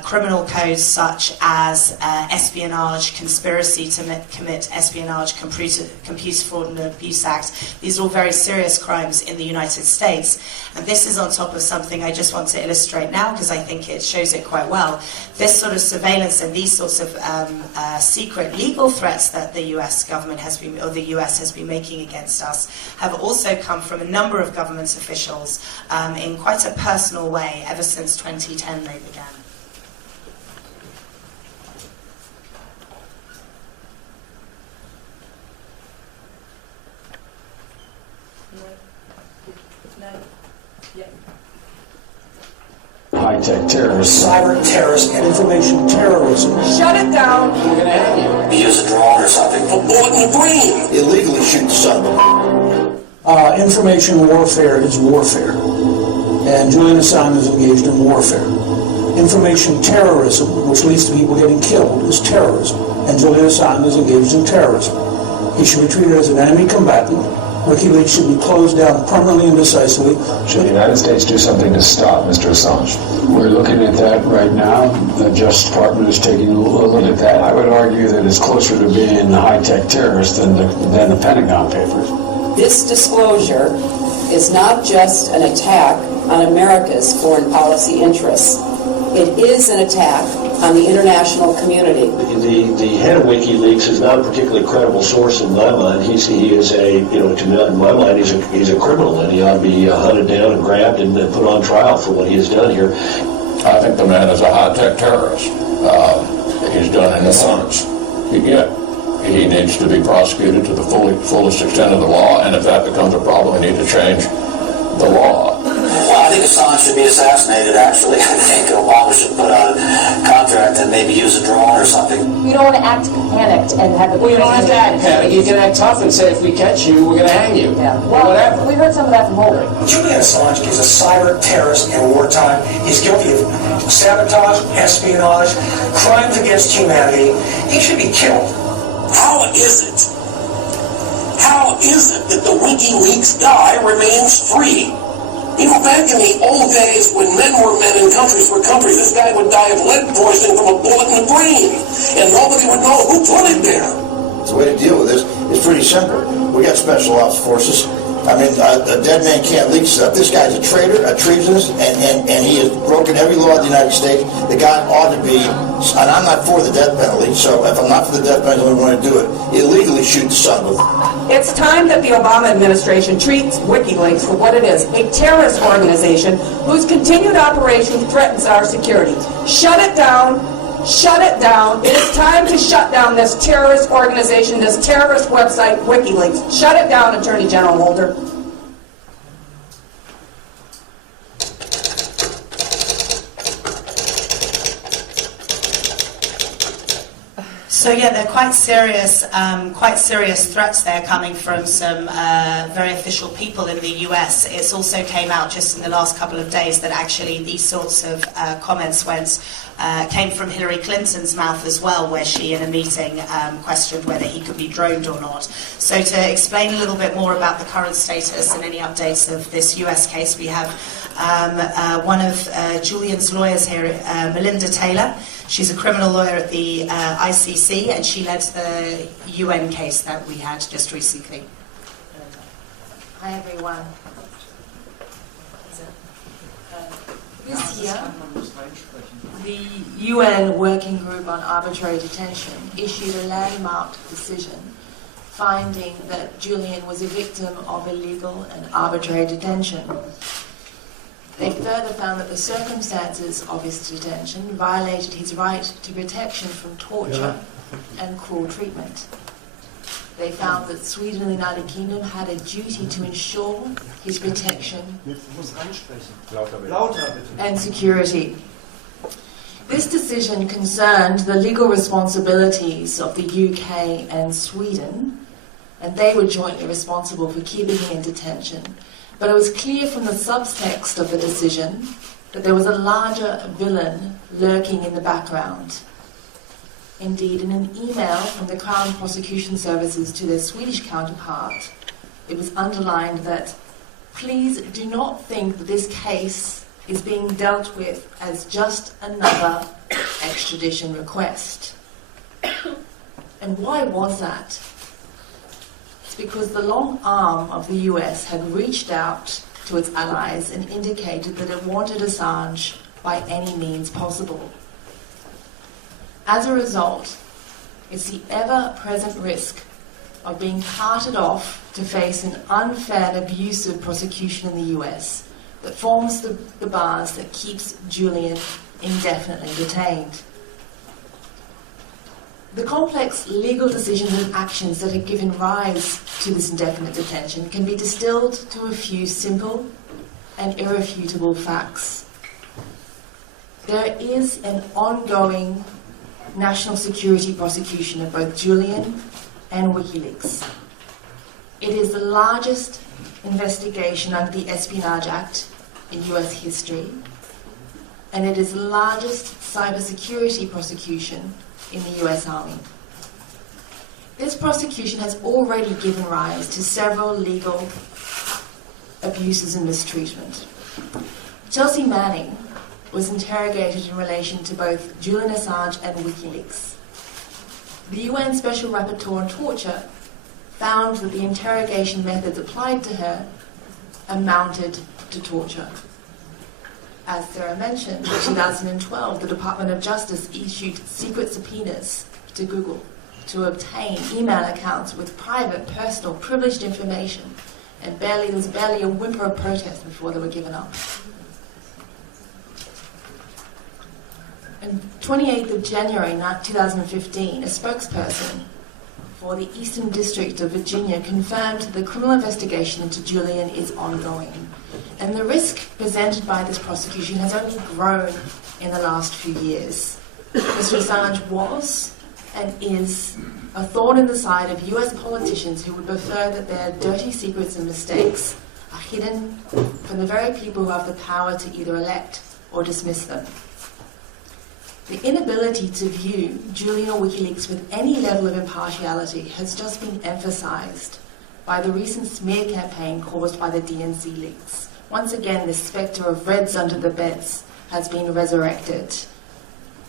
criminal codes such as espionage, conspiracy to commit espionage, computer fraud and abuse act. These are all very serious crimes in the United States. And this is on top of something I just want to illustrate now because I think it shows it quite well. This sort of surveillance and these sorts of secret legal threats that the US government has been, or the US has been making against us, have also come from a number of government officials in quite a personal way ever since 2010 they began. High-tech terrorists. Cyber terrorists and information terrorism. Shut it down. We're going to have you. Use a drone or something. A bullet in the brain. Illegally shoot the son of a... Information warfare is warfare. And Julian Assange is engaged in warfare. Information terrorism, which leads to people getting killed, is terrorism. And Julian Assange is engaged in terrorism. He should be treated as an enemy combatant. WikiLeaks should be closed down permanently and decisively. Should the United States do something to stop Mr. Assange? We're looking at that right now. The Justice Department is taking a look at that. I would argue that it's closer to being a high-tech terrorist than the Pentagon Papers. This disclosure is not just an attack on America's foreign policy interests. It is an attack on the international community. The head of WikiLeaks is not a particularly credible source in my mind. He is in my mind, he's a criminal, and he ought to be hunted down and grabbed and put on trial for what he has done here. I think the man is a high-tech terrorist. He's done an Assange. He needs to be prosecuted to the fullest extent of the law, and if that becomes a problem, we need to change the law. Well, I think Assange should be assassinated, actually. I think Obama should put out a contract and maybe use a drone or something. You don't want to act panicked and have the... Well, you don't have to act panic. You can act tough and say, if we catch you, we're going to hang you. Yeah. Well, whatever. We heard some of that from Holder. Julian Assange is a cyber terrorist in wartime. He's guilty of sabotage, espionage, crimes against humanity. He should be killed. How is it that the WikiLeaks guy remains free? Back in the old days when men were men and countries were countries, this guy would die of lead poisoning from a bullet in the brain, and nobody would know who put it there. The way to deal with this is pretty simple. We got special ops forces. I mean, a dead man can't leak stuff. This guy's a traitor, a treasonous, and he has broken every law of the United States. The guy ought to be, and I'm not for the death penalty, so if I'm not for the death penalty, I'm going to do it. Illegally shoot the son of a... It's time that the Obama administration treats WikiLeaks for what it is, a terrorist organization whose continued operation threatens our security. Shut it down. Shut it down. It is time to shut down this terrorist organization, this terrorist website, WikiLeaks. Shut it down, Attorney General Holder. So yeah, they're quite serious threats there coming from some very official people in the US. It's also came out just in the last couple of days that actually these sorts of comments came from Hillary Clinton's mouth as well, where she in a meeting questioned whether he could be droned or not. So to explain a little bit more about the current status and any updates of this US case, we have one of Julian's lawyers here, Melinda Taylor. She's a criminal lawyer at the ICC, and she led the UN case that we had just recently. Hi, everyone. This year, the UN Working Group on Arbitrary Detention issued a landmark decision finding that Julian was a victim of illegal and arbitrary detention. They further found that the circumstances of his detention violated his right to protection from torture and cruel treatment. They found that Sweden and the United Kingdom had a duty to ensure his protection and security. This decision concerned the legal responsibilities of the UK and Sweden, and they were jointly responsible for keeping him in detention. But it was clear from the subtext of the decision that there was a larger villain lurking in the background. Indeed, in an email from the Crown Prosecution Services to their Swedish counterpart, it was underlined that, please do not think that this case is being dealt with as just another extradition request. And why was that? It's because the long arm of the US had reached out to its allies and indicated that it wanted Assange by any means possible. As a result, it's the ever-present risk of being carted off to face an unfair and abusive prosecution in the US that forms the bars that keeps Julian indefinitely detained. The complex legal decisions and actions that have given rise to this indefinite detention can be distilled to a few simple and irrefutable facts. There is an ongoing national security prosecution of both Julian and WikiLeaks. It is the largest investigation under the Espionage Act in US history, and it is the largest cybersecurity prosecution in the US Army. This prosecution has already given rise to several legal abuses and mistreatment. Chelsea Manning was interrogated in relation to both Julian Assange and WikiLeaks. The UN Special Rapporteur on Torture found that the interrogation methods applied to her amounted to torture. As Sarah mentioned, in 2012, the Department of Justice issued secret subpoenas to Google to obtain email accounts with private, personal, privileged information, and there was barely a whimper of protest before they were given up. On 28th of January 2015, a spokesperson for the Eastern District of Virginia confirmed that the criminal investigation into Julian is ongoing, and the risk presented by this prosecution has only grown in the last few years. Mr. Assange was and is a thorn in the side of US politicians who would prefer that their dirty secrets and mistakes are hidden from the very people who have the power to either elect or dismiss them. The inability to view Julian or WikiLeaks with any level of impartiality has just been emphasized by the recent smear campaign caused by the DNC leaks. Once again, this spectre of Reds under the beds has been resurrected.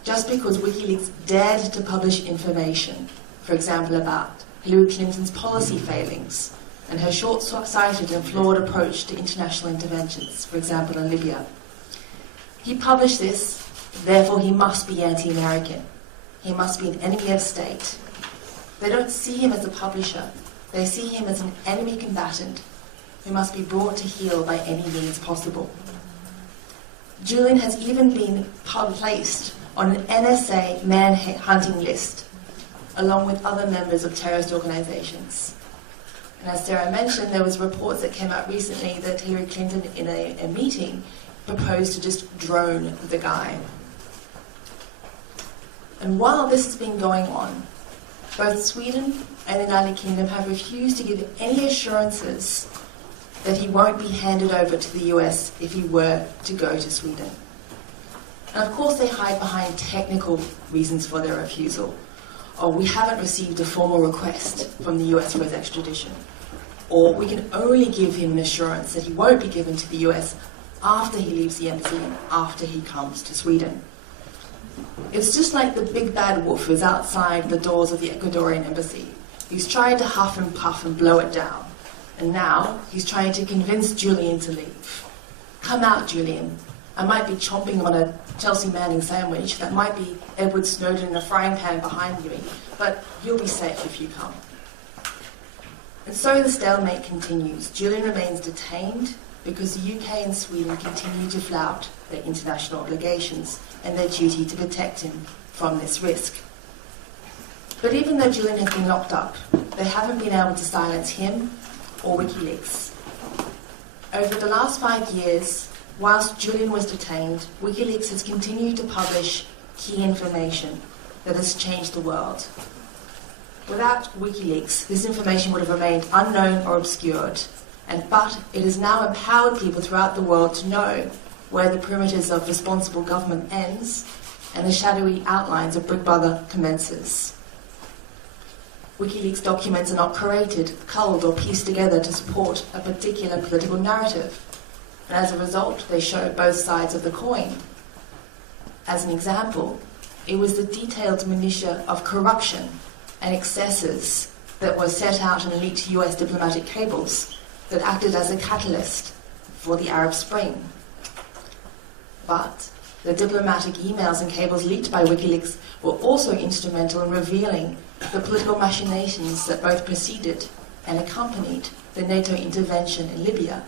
Just because WikiLeaks dared to publish information, for example, about Hillary Clinton's policy failings and her short-sighted and flawed approach to international interventions, for example, in Libya. He published this, therefore he must be anti-American. He must be an enemy of state. They don't see him as a publisher. They see him as an enemy combatant who must be brought to heel by any means possible. Julian has even been placed on an NSA man-hunting list, along with other members of terrorist organizations. And as Sarah mentioned, there was reports that came out recently that Hillary Clinton, in a meeting, proposed to just drone the guy. And while this has been going on, both Sweden and the United Kingdom have refused to give any assurances that he won't be handed over to the US if he were to go to Sweden. And of course they hide behind technical reasons for their refusal. Or we haven't received a formal request from the US for his extradition. Or we can only give him an assurance that he won't be given to the US after he leaves the embassy and after he comes to Sweden. It's just like the big bad wolf who's outside the doors of the Ecuadorian embassy. He's trying to huff and puff and blow it down. And now he's trying to convince Julian to leave. Come out, Julian. I might be chomping on a Chelsea Manning sandwich. That might be Edward Snowden in a frying pan behind me. But you'll be safe if you come. And so the stalemate continues. Julian remains detained because the UK and Sweden continue to flout their international obligations and their duty to protect him from this risk. But even though Julian has been locked up, they haven't been able to silence him or WikiLeaks. Over the last 5 years, whilst Julian was detained, WikiLeaks has continued to publish key information that has changed the world. Without WikiLeaks, this information would have remained unknown or obscured, but it has now empowered people throughout the world to know where the perimeters of responsible government ends and the shadowy outlines of Big Brother commences. WikiLeaks documents are not curated, culled, or pieced together to support a particular political narrative, and as a result, they show both sides of the coin. As an example, it was the detailed minutiae of corruption and excesses that were set out in leaked US diplomatic cables that acted as a catalyst for the Arab Spring. But the diplomatic emails and cables leaked by WikiLeaks were also instrumental in revealing the political machinations that both preceded and accompanied the NATO intervention in Libya.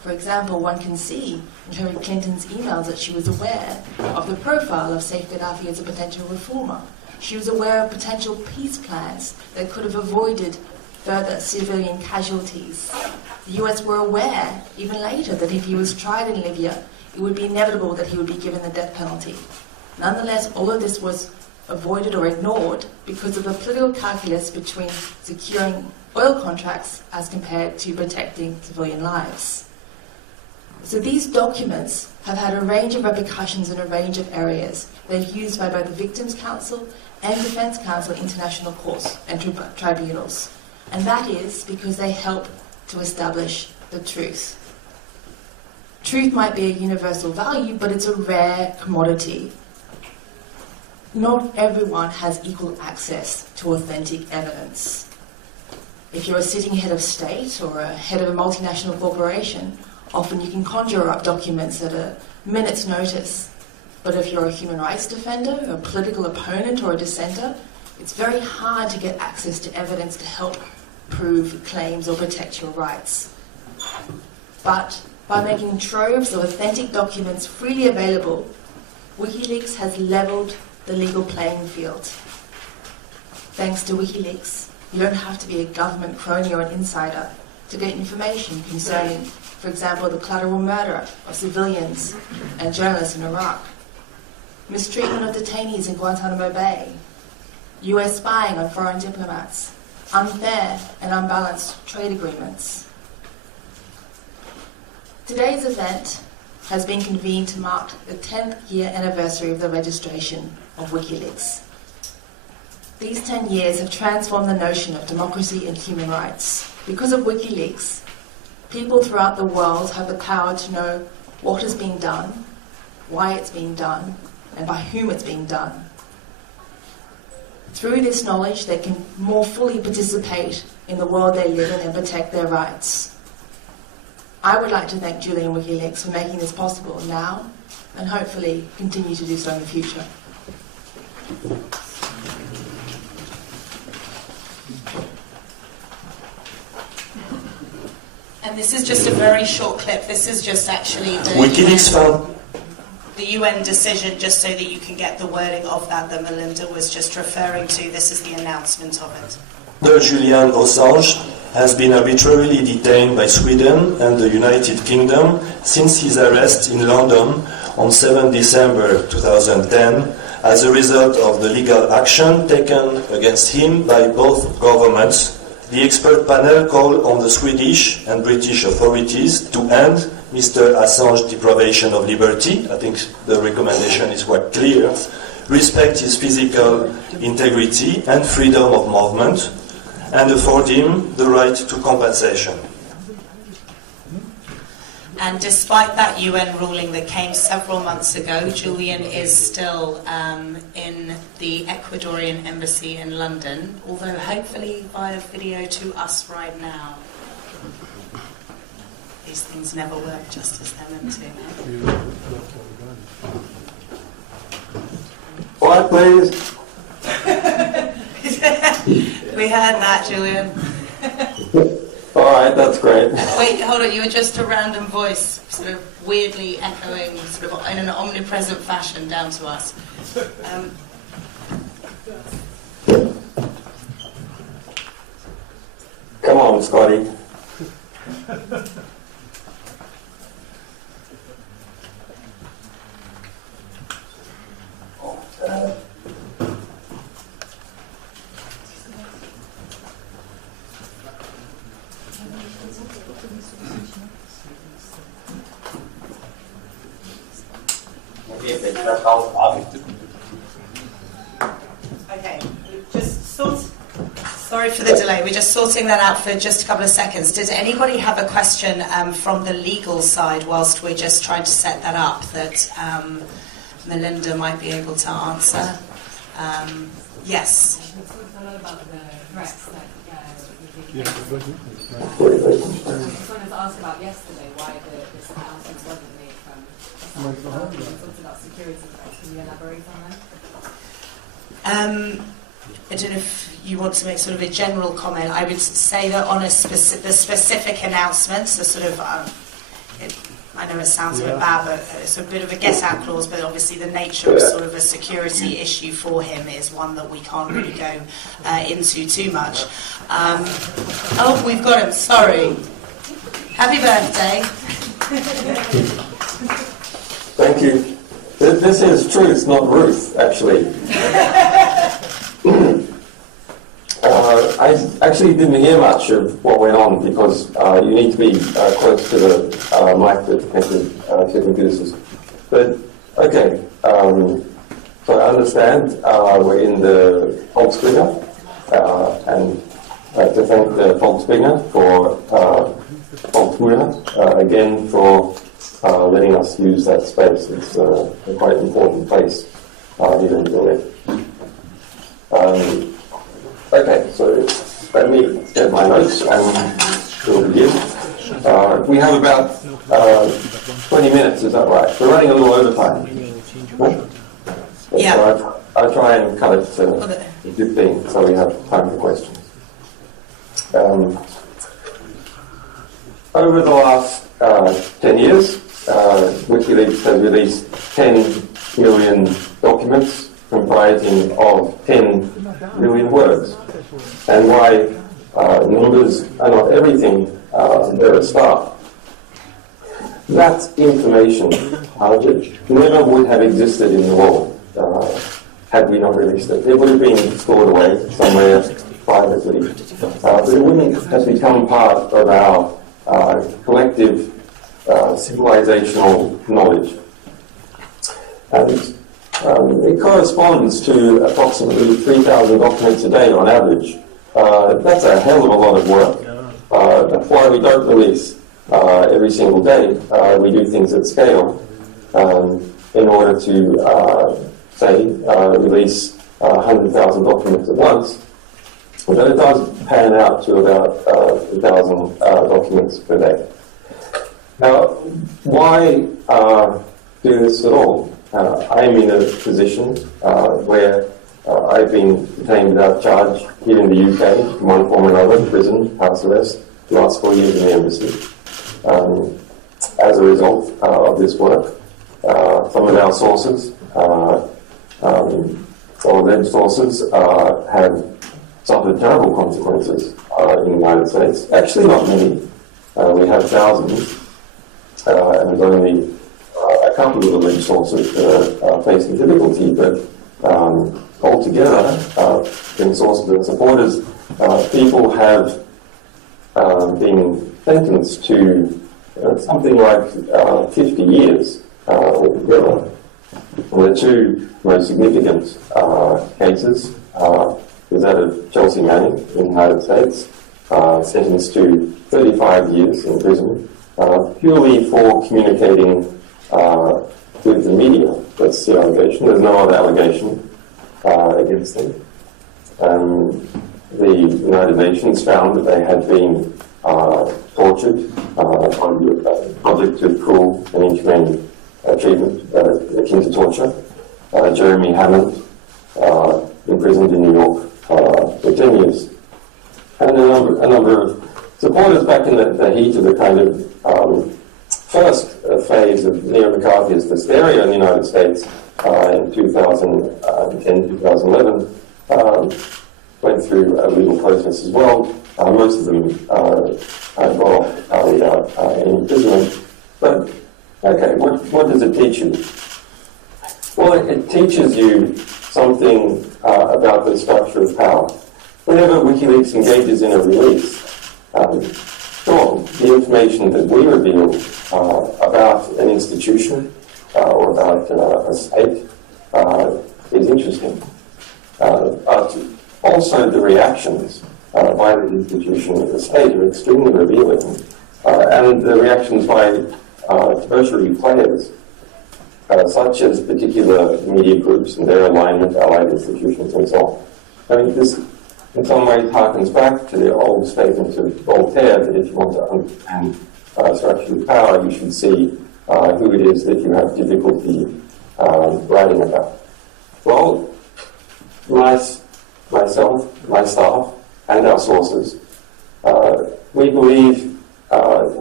For example, one can see in Hillary Clinton's emails that she was aware of the profile of Saif Gaddafi as a potential reformer. She was aware of potential peace plans that could have avoided further civilian casualties. The US were aware, even later, that if he was tried in Libya, it would be inevitable that he would be given the death penalty. Nonetheless, all of this was avoided or ignored because of the political calculus between securing oil contracts as compared to protecting civilian lives. So these documents have had a range of repercussions in a range of areas. They're used by both the Victims' Council and Defense Council international courts and tribunals. And that is because they help to establish the truth. Truth might be a universal value, but it's a rare commodity. Not everyone has equal access to authentic evidence. If you're a sitting head of state or a head of a multinational corporation, often you can conjure up documents at a minute's notice. But if you're a human rights defender, a political opponent, or a dissenter, it's very hard to get access to evidence to help prove claims or protect your rights. But by making troves of authentic documents freely available, WikiLeaks has leveled the legal playing field. Thanks to WikiLeaks, you don't have to be a government crony or an insider to get information concerning, for example, the collateral murder of civilians and journalists in Iraq, mistreatment of detainees in Guantanamo Bay, US spying on foreign diplomats, unfair and unbalanced trade agreements. Today's event has been convened to mark the 10th year anniversary of the registration of WikiLeaks. These 10 years have transformed the notion of democracy and human rights. Because of WikiLeaks, people throughout the world have the power to know what is being done, why it's being done, and by whom it's being done. Through this knowledge, they can more fully participate in the world they live in and protect their rights. I would like to thank Julian WikiLeaks for making this possible now and hopefully continue to do so in the future. And this is just a very short clip. This is just actually the WikiLeaks found the UN decision, just so that you can get the wording of that Melinda was just referring to. This is the announcement of it. Julian Assange has been arbitrarily detained by Sweden and the United Kingdom since his arrest in London on 7 December 2010 as a result of the legal action taken against him by both governments. The expert panel called on the Swedish and British authorities to end Mr. Assange's deprivation of liberty. I think the recommendation is quite clear. Respect his physical integrity and freedom of movement, and afford him the right to compensation. And despite that UN ruling that came several months ago, Julian is still in the Ecuadorian embassy in London, although hopefully via video to us right now. These things never work just as they're meant to. Quiet, please. We heard that, Julian. All right, that's great. Wait, hold on. You were just a random voice, sort of weirdly echoing, sort of in an omnipresent fashion, down to us. Come on, Scotty. Maybe if they check out Sorry for the delay. We're just sorting that out for just a couple of seconds. Does anybody have a question from the legal side whilst we're just trying to set that up that Melinda might be able to answer? Yes. A lot about the threats that Yeah. I just wanted to ask about yesterday why this announcement wasn't made from Assange. You talked about security threats. Can you elaborate on that? I don't know if you want to make sort of a general comment. I would say that on the specific announcements, the sort of, I know it sounds a bit bad, but it's a bit of a get-out clause, but obviously the nature of sort of a security issue for him is one that we can't really go into too much. Oh, we've got him, sorry. Happy birthday. Thank you. This is Truth, not Ruth, actually. I actually didn't hear much of what went on because you need to be close to the mic to the computer system. But, okay, so I understand we're in the Volksbringer, and to thank the Volksbringer for Volksbringer again for letting us use that space. It's a quite important place here in Berlin. Okay, so let me get my notes and we'll begin. We have about 20 minutes, is that right? We're running a little over time. Yeah. So I'll try and cut it to 15 so we have time for questions. Over the last 10 years, WikiLeaks has released 10 million documents comprising of 10 million words. And why numbers are not everything, they're a start. That information never would have existed in the world had we not released it. It would have been stored away somewhere privately, but it wouldn't have become part of our collective civilizational knowledge. And it corresponds to approximately 3,000 documents a day on average. That's a hell of a lot of work. That's why we don't release every single day. We do things at scale in order to, release 100,000 documents at once. But it does pan out to about 1,000 documents per day. Now, why do this at all? I'm in a position where I've been detained without charge here in the UK, in one form or another, prison, house arrest, the last 4 years in the embassy. As a result of this work, some of our sources, or alleged sources, have suffered terrible consequences in the United States. Actually, not many. We have thousands, and there's only a couple of alleged sources that are facing difficulty, but altogether, in sources and supporters, people have been sentenced to something like 50 years altogether. The two most significant cases is that of Chelsea Manning in the United States, sentenced to 35 years in prison, purely for communicating with the media. That's the allegation. There's no other allegation against them. The United Nations found that they had been tortured, subject to cruel and inhumane treatment akin to torture. Jeremy Hammond, imprisoned in New York for 10 years. And a number of supporters back in the heat of the kind of first phase of neo-McCarthyist hysteria in the United States in 2010, 2011, went through a legal process as well. Most of them got off without any imprisonment. But, okay, what does it teach you? Well, it teaches you something about the structure of power. Whenever WikiLeaks engages in a release, sure, the information that we reveal about an institution or about a state is interesting. But also the reactions by the institution of the state are extremely revealing. And the reactions by tertiary players, such as particular media groups and their alignment, allied institutions, and so on. I mean, this in some ways harkens back to the old statement of Voltaire that if you want to understand structure of power, you should see who it is that you have difficulty writing about. Well, myself, my staff, and our sources, we believe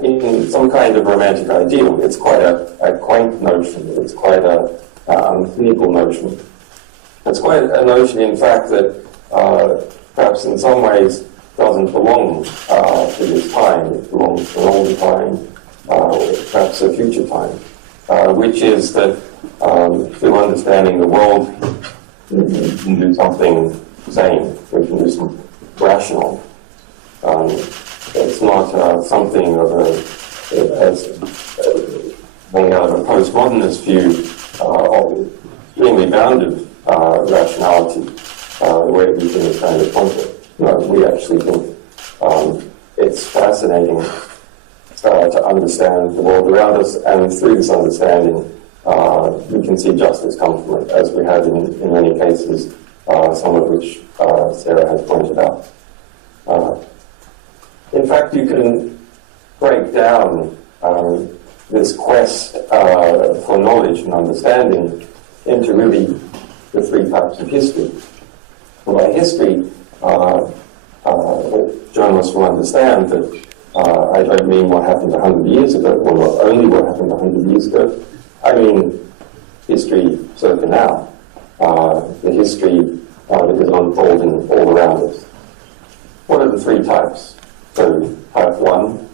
in some kind of romantic ideal. It's quite a quaint notion. It's quite a cynical notion. It's quite a notion, in fact, that perhaps in some ways doesn't belong to this time. It belongs to an older time, or perhaps a future time, which is that through understanding the world, we can do something sane. We can do something rational. It's not something of as coming out of a postmodernist view of extremely bounded rationality, where everything is kind of concept. No, we actually think it's fascinating to understand the world around us, and through this understanding, we can see justice come from it, as we have in many cases, some of which Sarah has pointed out. In fact, you can break down this quest for knowledge and understanding into really the three types of history. And by history, journalists will understand that I don't mean what happened 100 years ago, or not only what happened 100 years ago. I mean history circa now, the history that is unfolding all around us. What are the three types? So type 1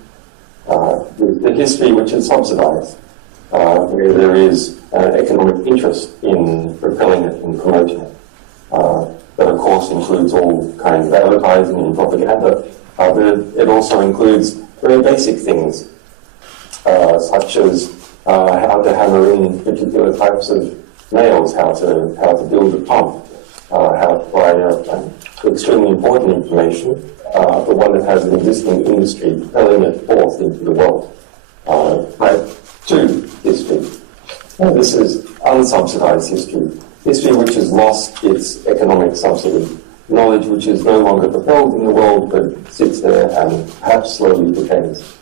is the history which is subsidized, where there is an economic interest in propelling it and promoting it. That of course includes all kinds of advertising and propaganda, but it also includes very basic things, such as how to hammer in particular types of nails, how to build a pump, how to fly an airplane. Extremely important information, but one that has an existing industry propelling it forth into the world. Type 2 history. And this is unsubsidized history. History which has lost its economic subsidy. Knowledge which is no longer propelled in the world, but sits there and perhaps slowly decays.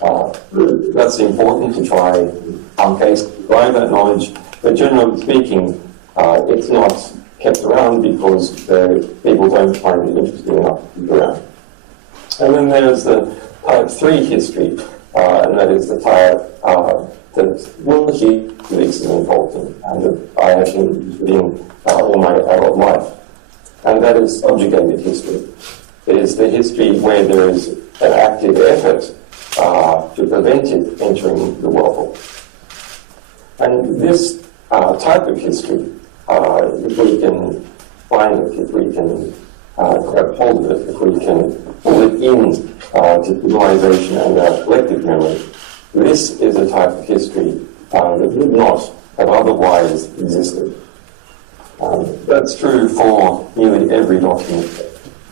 That's important to try, in some cases, to drive that knowledge, but generally speaking, it's not kept around because people don't find it interesting enough to keep around. And then there's the type 3 history, and that is the type that WikiLeaks is involved in, and that I have been interested in all my adult life. And that is subjugated history. It is the history where there is an active effort to prevent it entering the world. And this type of history, if we can find it, if we can grab hold of it, if we can pull it in to civilization and our collective memory, this is a type of history that would not have otherwise existed. That's true for nearly every document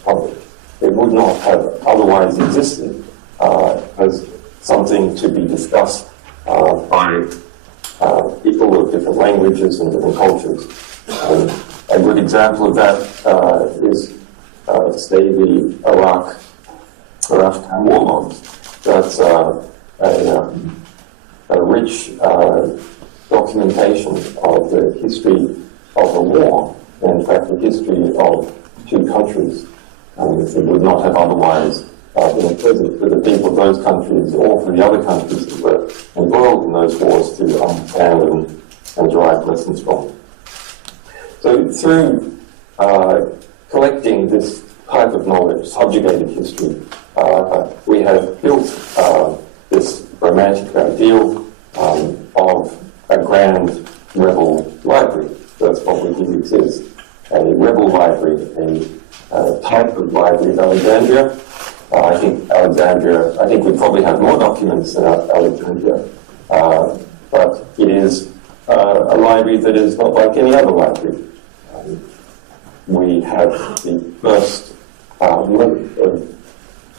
published. It would not have otherwise existed as something to be discussed by people of different languages and different cultures. A good example of that is, say, the Iraq war logs. That's a rich documentation of the history of the war, in fact, the history of two countries. It would not have otherwise been present for the people of those countries or for the other countries that were involved in those wars to understand and derive lessons from. So through collecting this type of knowledge, subjugated history, we have built this romantic ideal of a grand rebel library. That's what WikiLeaks is. A rebel library, a type of library of Alexandria. I think we probably have more documents than Alexandria, but it is a library that is not like any other library. We have the first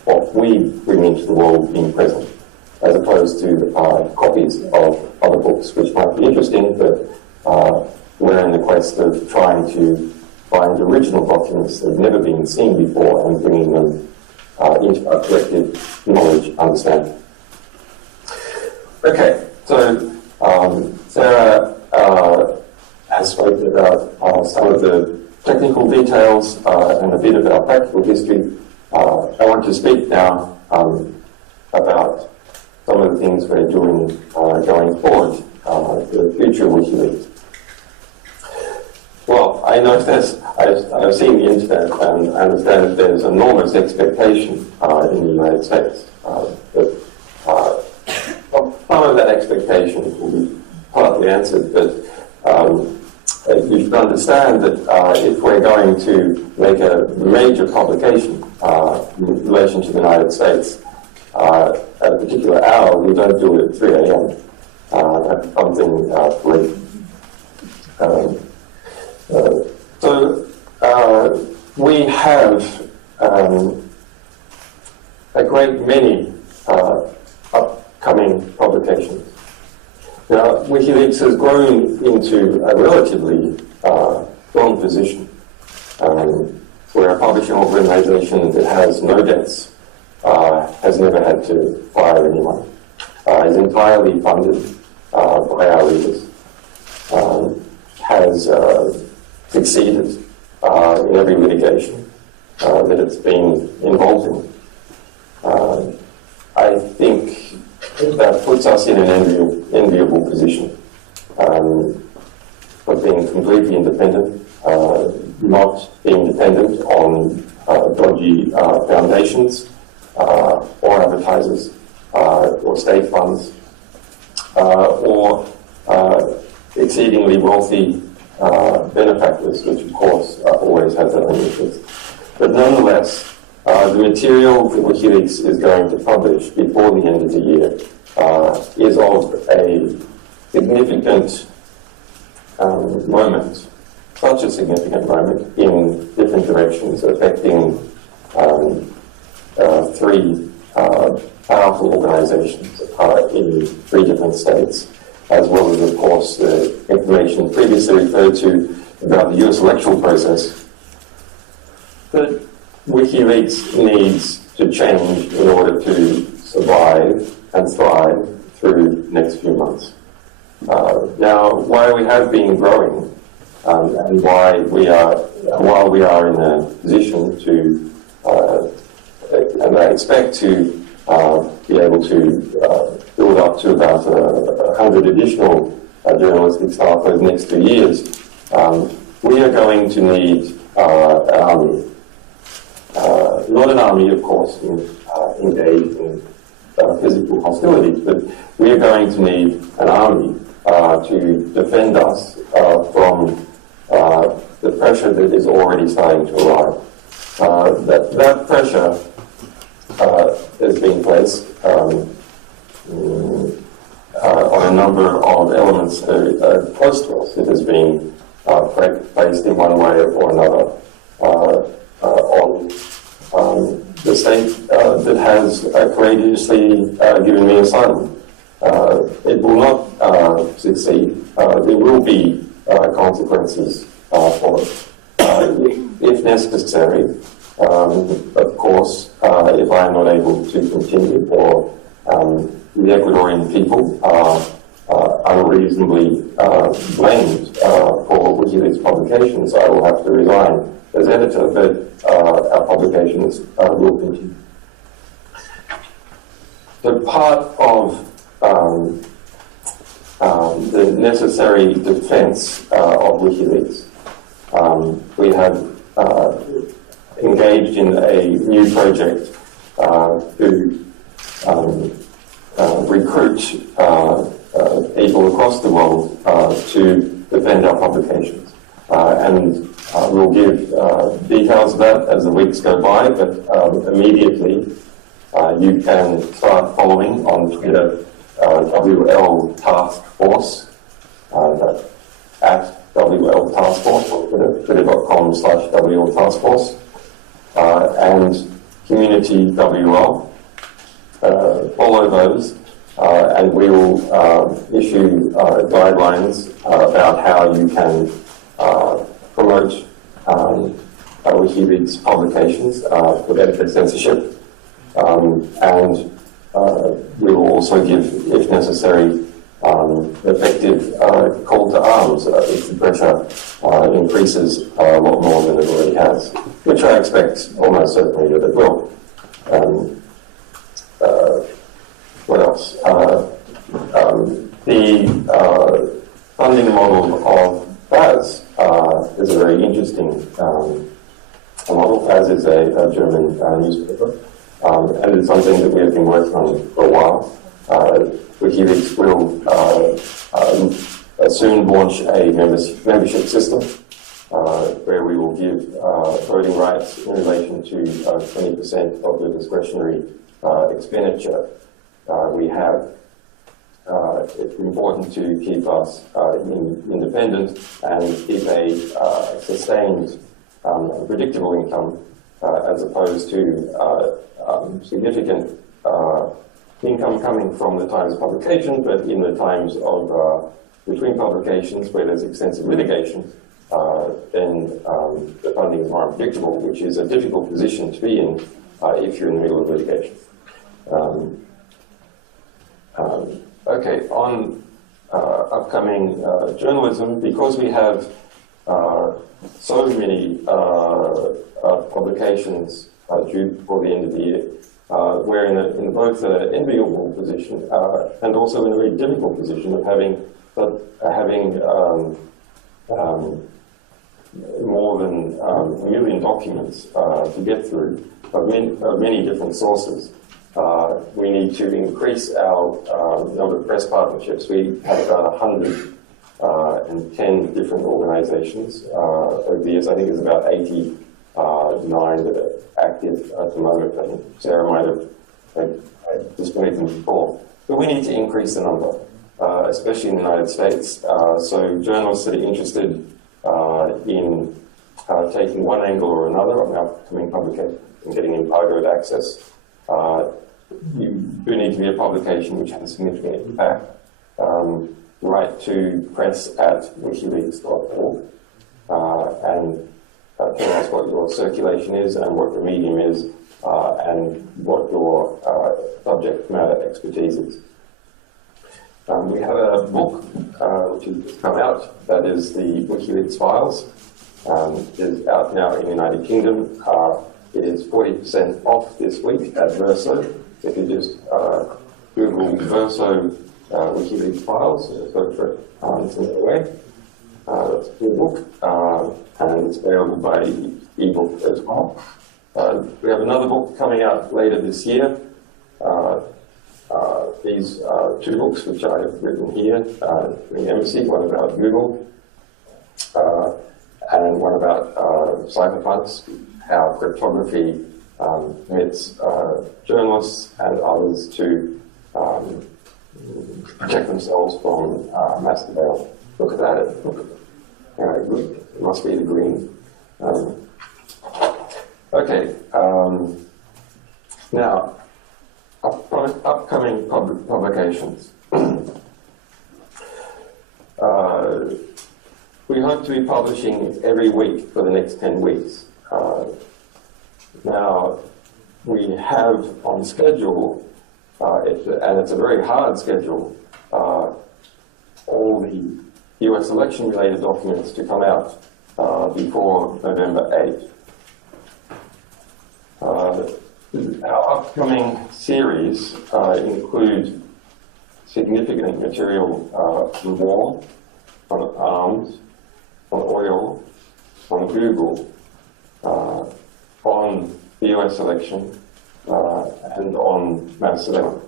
what we bring into the world being present, as opposed to copies of other books, which might be interesting, but we're in the quest of trying to find original documents that have never been seen before and bringing them into our collective knowledge understanding. Okay, so Sarah has spoken about some of the technical details and a bit about practical history. I want to speak now about some of the things we're doing going forward, the future of WikiLeaks. Well, I know I've seen the internet and I understand that there's enormous expectation in the United States. Some of that expectation will be partly answered, but you should understand that if we're going to make a major publication in relation to the United States at a particular hour, we don't do it at 3 a.m. That's something great. So we have a great many upcoming publications. Now, WikiLeaks has grown into a relatively strong position. We're a publishing organization that has no debts, has never had to fire anyone, is entirely funded by our readers, has succeeded in every litigation that it's been involved in. I think that puts us in an enviable position for being completely independent, not being dependent on dodgy foundations or advertisers or state funds or exceedingly wealthy benefactors, which of course always has their own interests. But nonetheless, the material that WikiLeaks is going to publish before the end of the year is of a significant moment, such a significant moment in different directions, affecting three powerful organizations in 3 different states, as well as, of course, the information previously referred to about the US electoral process. But WikiLeaks needs to change in order to survive and thrive through the next few months. Now, why we have been growing and while we are in a position to, and I expect to be able to build up to about 100 additional journalistic staff over the next 2 years, we are going to need an army. Not an army, of course, engaged in physical hostilities, but we are going to need an army to defend us from the pressure that is already starting to arrive. That pressure has been placed on a number of elements close to us. It has been placed in one way or another on the state that has courageously given me asylum. It will not succeed. There will be consequences for it, if necessary. Of course, if I am not able to continue, or the Ecuadorian people are unreasonably blamed for WikiLeaks publications, I will have to resign as editor, but our publications will continue. So part of the necessary defense of WikiLeaks, we have engaged in a new project to recruit people across the world to defend our publications. And we'll give details of that as the weeks go by, but immediately you can start following on Twitter WL Task Force, at WL Task Force, or twitter.com/WL Task Force. and Community WL. Follow those, and we will issue guidelines about how you can promote WikiLeaks publications for benefit censorship, and we will also give, if necessary, effective call to arms if the pressure increases a lot more than it already has, which I expect almost certainly that it will. What else? The funding model of FAS is a very interesting model. FAS is a German newspaper, and it's something that we have been working on for a while. WikiLeaks will soon launch a membership system where we will give voting rights in relation to 20% of the discretionary expenditure we have. It's important to keep us independent and keep a sustained, predictable income as opposed to significant income coming from the Times publication, but in the times of between publications where there's extensive litigation, then the funding is more unpredictable, which is a difficult position to be in if you're in the middle of litigation. Okay, on upcoming journalism, because we have so many publications due before the end of the year, we're in both an enviable position and also in a very difficult position of having more than 1 million documents to get through of many different sources. We need to increase our number of press partnerships. We have about 110 different organizations over the years. I think there's about 89 that are active at the moment. I think Sarah might have displayed them before. But we need to increase the number, especially in the United States. So journalists that are interested in taking one angle or another on upcoming publication and getting embargoed access, you do need to be a publication which has significant impact. Write to press@wikileaks.org and tell us what your circulation is and what your medium is and what your subject matter expertise is. We have a book which has come out, that is the WikiLeaks Files. It is out now in the United Kingdom. It is 40% off this week at Verso. If you just Google Verso WikiLeaks Files, search for it, it's in the way. That's a good book, and it's available by ebook as well. We have another book coming out later this year. These two books which I have written here in the embassy, one about Google and one about cypherpunks, how cryptography permits journalists and others to protect themselves from mass surveillance. Look at that. It must be the green. Okay. Now, upcoming publications. We hope to be publishing every week for the next 10 weeks. Now, we have on schedule, and it's a very hard schedule, all the US election-related documents to come out before November 8th. Our upcoming series include significant material on war, on arms, on oil, on Google, on the US election, and on mass surveillance.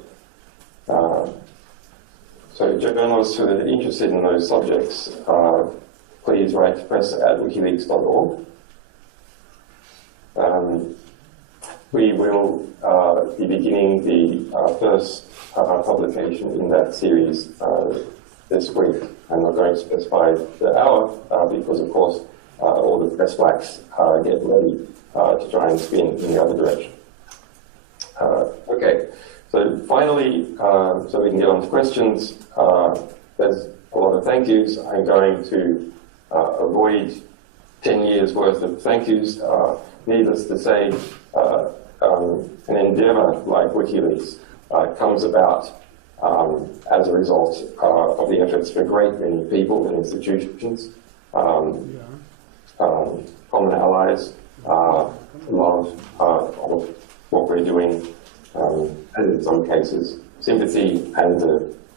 So journalists who are interested in those subjects, please write to press@wikileaks.org. We will be beginning the first publication in that series this week. I'm not going to specify the hour because, of course, all the press blacks get ready to try and spin in the other direction. Okay, so finally, so we can get on to questions, there's a lot of thank yous. I'm going to avoid 10 years worth of thank yous. Needless to say, an endeavour like WikiLeaks comes about as a result of the efforts of a great many people and institutions, common allies, love of what we're doing, and in some cases, sympathy and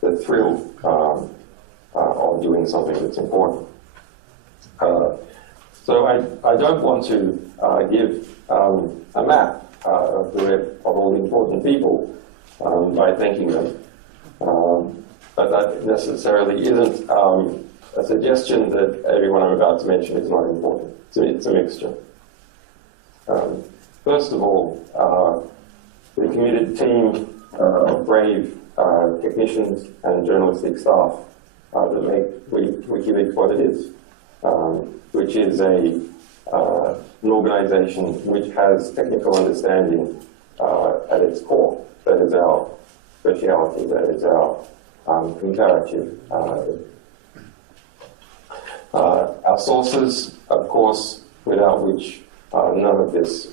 the thrill of doing something that's important. So I don't want to give a map of all the important people by thanking them, but that necessarily isn't a suggestion that everyone I'm about to mention is not important. It's a mixture. First of all, the committed team of brave technicians and journalistic staff that make WikiLeaks what it is, which is an organisation which has technical understanding at its core. That is our speciality, that is our comparative. Our sources, of course, without which none of this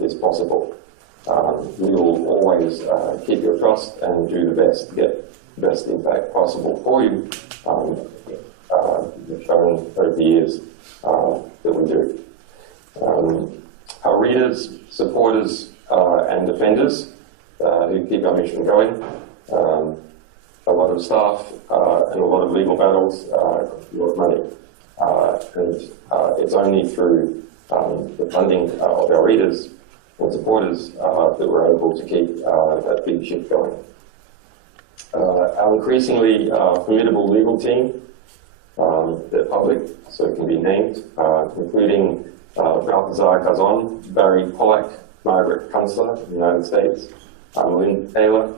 is possible. We will always keep your trust and do the best to get the best impact possible for you. We've shown over the years that we do. Our readers, supporters, and defenders who keep our mission going. A lot of staff and a lot of legal battles, a lot of money. And it's only through the funding of our readers and supporters that we're able to keep that big ship going. Our increasingly formidable legal team, they're public, so it can be named, including Balthazar Cazon, Barry Pollack, Margaret Kunstler in the United States, Lynn Taylor,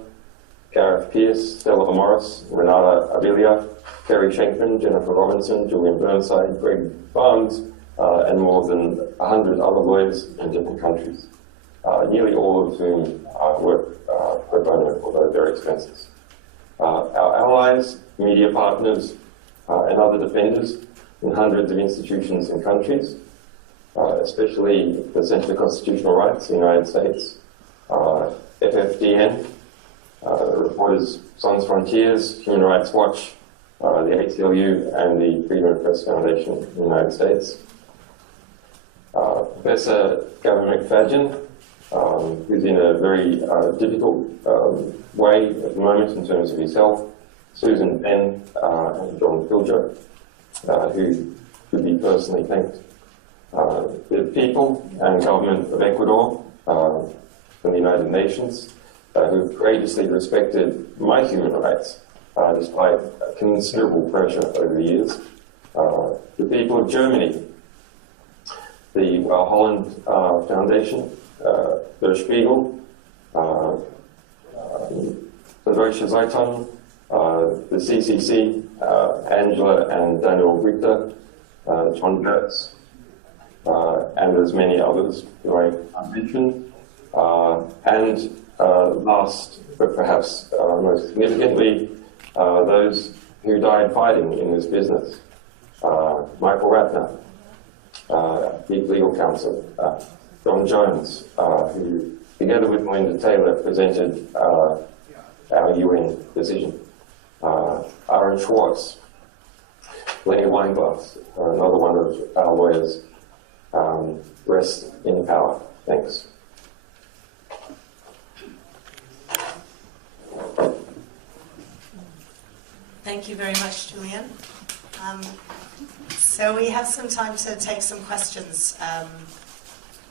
Gareth Pearce, Stella Morris, Renata Avilia, Kerry Schenkman, Jennifer Robinson, Julian Burnside, Greg Barnes, and more than 100 other lawyers in different countries, nearly all of whom work pro bono, although very expensive. Our allies, media partners, and other defenders in hundreds of institutions and countries, especially the Centre for Constitutional Rights in the United States, FFDN, Reporters Sans Frontiers, Human Rights Watch, the ACLU, and the Freedom of Press Foundation in the United States. Professor Gavin McFadden, who's in a very difficult way at the moment in terms of his health, Susan Penn and John Filger, who should be personally thanked. The people and government of Ecuador, from the United Nations, who've courageously respected my human rights despite considerable pressure over the years. The people of Germany, the Holland Foundation, Der Spiegel, the Deutsche Zeitung, the CCC, Angela and Daniel Richter, John Gertz, and there's many others who I mentioned. And last, but perhaps most significantly, those who died fighting in this business. Michael Ratner, Chief Legal Counsel, John Jones, who, together with Melinda Taylor, presented our UN decision. Aaron Schwartz, Lenny Weinglass, another one of our lawyers, rest in power. Thanks. Thank you very much, Julian. So we have some time to take some questions.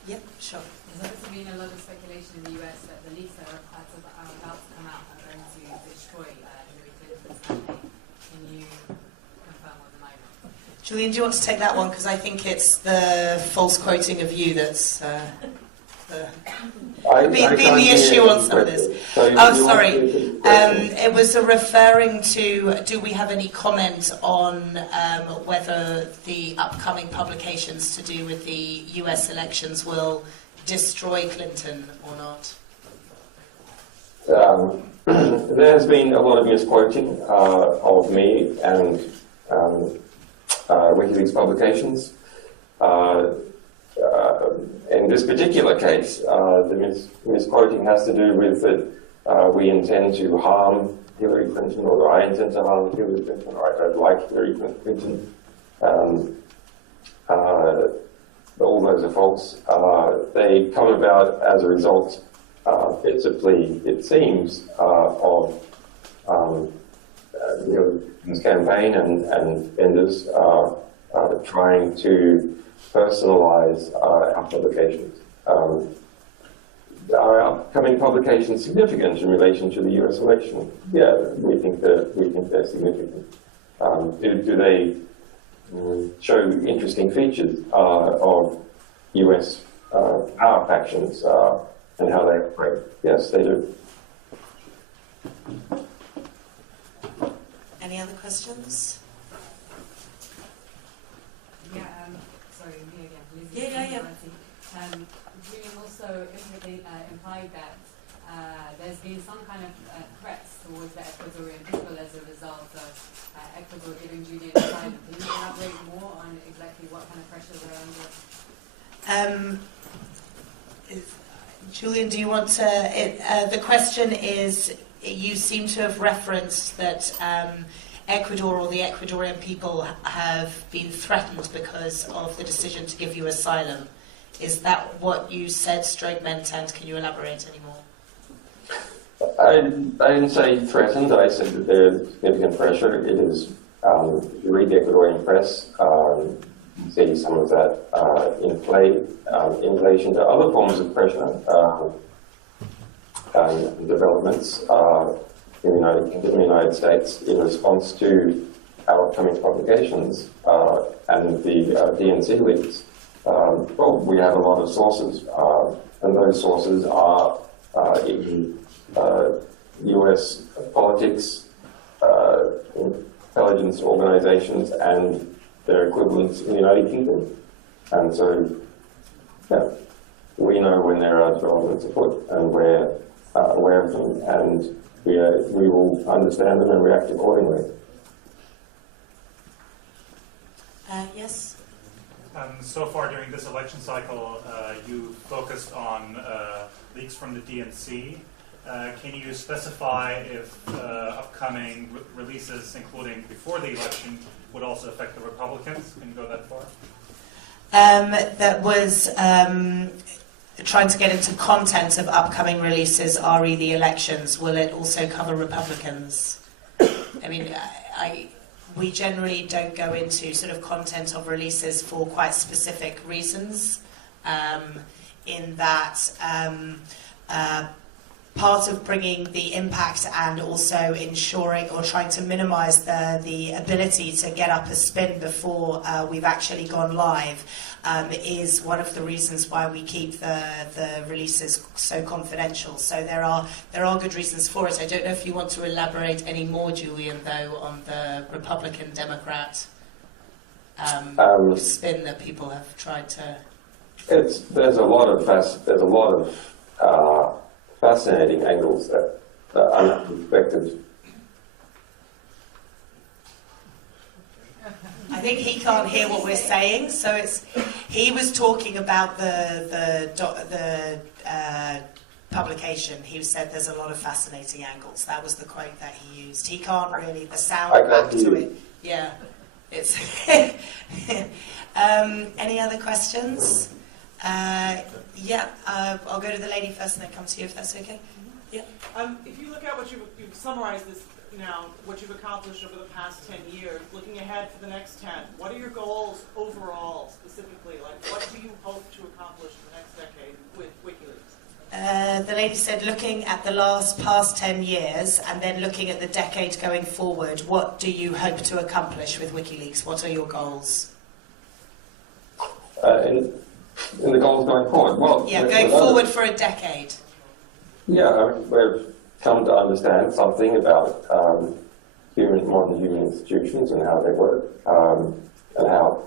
Yeah, sure. There's also been a lot of speculation in the US that the leaks that are about to come out are going to destroy Hillary Clinton's campaign. Can you confirm or deny that? Julian, do you want to take that one? Because I think it's the false quoting of you that's... the issue on some of this. Sorry. It was referring to, do we have any comment on whether the upcoming publications to do with the US elections will destroy Clinton or not? There has been a lot of misquoting of me and WikiLeaks publications. In this particular case, the misquoting has to do with that we intend to harm Hillary Clinton, or I intend to harm Hillary Clinton, or I don't like Hillary Clinton. All those are false. They come about as a result, it's a plea, it seems, of Hillary's campaign and vendors trying to personalize our publications. Are upcoming publications significant in relation to the US election? Yeah, we think they're significant. Do they show interesting features of US power factions and how they operate? Yes, they do. Any other questions? Yeah, sorry, me again. Yeah. Julian also implied that there's been some kind of threats towards the Ecuadorian people as a result of Ecuador giving Julian asylum. Can you elaborate more on exactly what kind of pressures are under? Julian, do you want to... the question is, you seem to have referenced that Ecuador or the Ecuadorian people have been threatened because of the decision to give you asylum. Is that what you said, stroke meant, and can you elaborate any more? I didn't say threatened, I said that there's significant pressure. It is, if you read the Ecuadorian press, you see some of that in play in relation to other forms of pressure and developments in the United States in response to our upcoming publications and the DNC leaks. Well, we have a lot of sources, and those sources are in US politics, intelligence organizations, and their equivalents in the United Kingdom. And so, yeah, we know when there are developments afoot, and we're aware of them, and we will understand them and react accordingly. Yes? So far during this election cycle, you focused on leaks from the DNC. Can you specify if upcoming releases, including before the election, would also affect the Republicans? Can you go that far? That was trying to get into content of upcoming releases, re the elections. Will it also cover Republicans? I mean, we generally don't go into sort of content of releases for quite specific reasons, in that part of bringing the impact and also ensuring or trying to minimize the ability to get up a spin before we've actually gone live is one of the reasons why we keep the releases so confidential. So there are good reasons for it. I don't know if you want to elaborate any more, Julian, though, on the Republican-Democrat spin that people have tried to. There's a lot of fascinating angles that are not expected. I think he can't hear what we're saying, so he was talking about the publication. He said there's a lot of fascinating angles. That was the quote that he used. He can't really, the sound back to it. Yeah, it's. Any other questions? I'll go to the lady first and then come to you if that's okay. Yeah. If you look at what you've summarized this now, what you've accomplished over the past 10 years, looking ahead for the next 10, what are your goals overall, specifically? Like, what do you hope to accomplish in the next decade with WikiLeaks? The lady said looking at the past 10 years and then looking at the decade going forward, what do you hope to accomplish with WikiLeaks? What are your goals? In the goals going forward? Well, Yeah, going forward for a decade. Yeah, I mean, we've come to understand something about modern human institutions and how they work, and how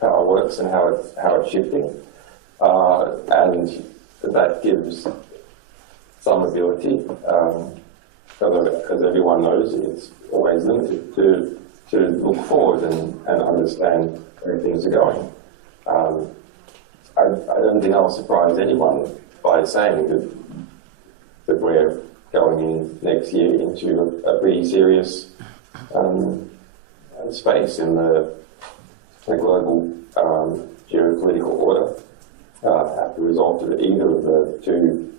power works and how it's shifting, and that gives some ability. As everyone knows, it's always limited to look forward and understand where things are going. I don't think I'll surprise anyone by saying that we're going in next year into a pretty serious space in the global geopolitical order as a result of either of the two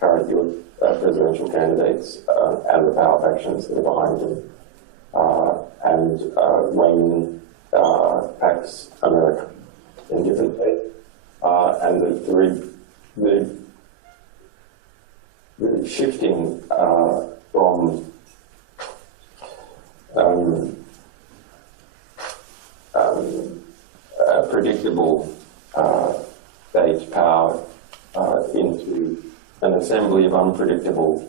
current US presidential candidates and the power factions that are behind them, and reigning Pax America in different ways, and the shifting from predictable state power into an assembly of unpredictable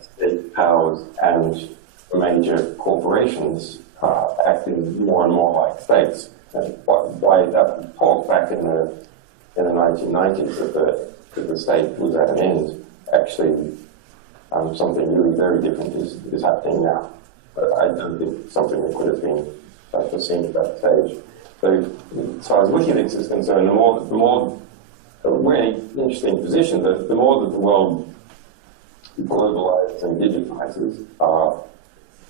state powers and major corporations acting more and more like states. And why that talk back in the 1990s that the state was at an end, actually something really very different is happening now. But I don't think something that could have been foreseen at that stage. So as far as WikiLeaks is concerned, the more we're in an interesting position. The more that the world globalizes and digitizes,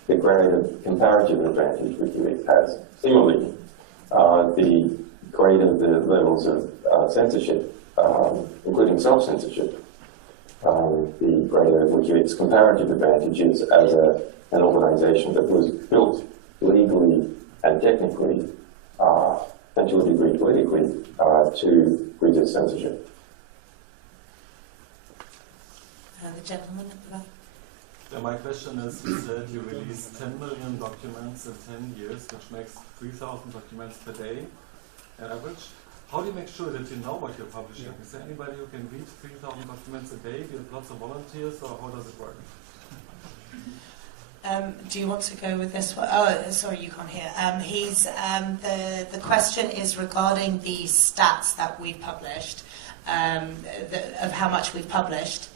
the greater comparative advantage WikiLeaks has. Similarly, the greater the levels of censorship, including self-censorship, the greater WikiLeaks' comparative advantage is as an organization that was built legally and technically, and to a degree politically, to resist censorship. The gentleman at the back. Yeah, my question is, you said you released 10 million documents in 10 years, which makes 3,000 documents per day on average. How do you make sure that you know what you're publishing? Is there anybody who can read 3,000 documents a day? Do you have lots of volunteers, or how does it work? Do you want to go with this one? Oh, sorry, you can't hear. The question is regarding the stats that we've published, of how much we've published.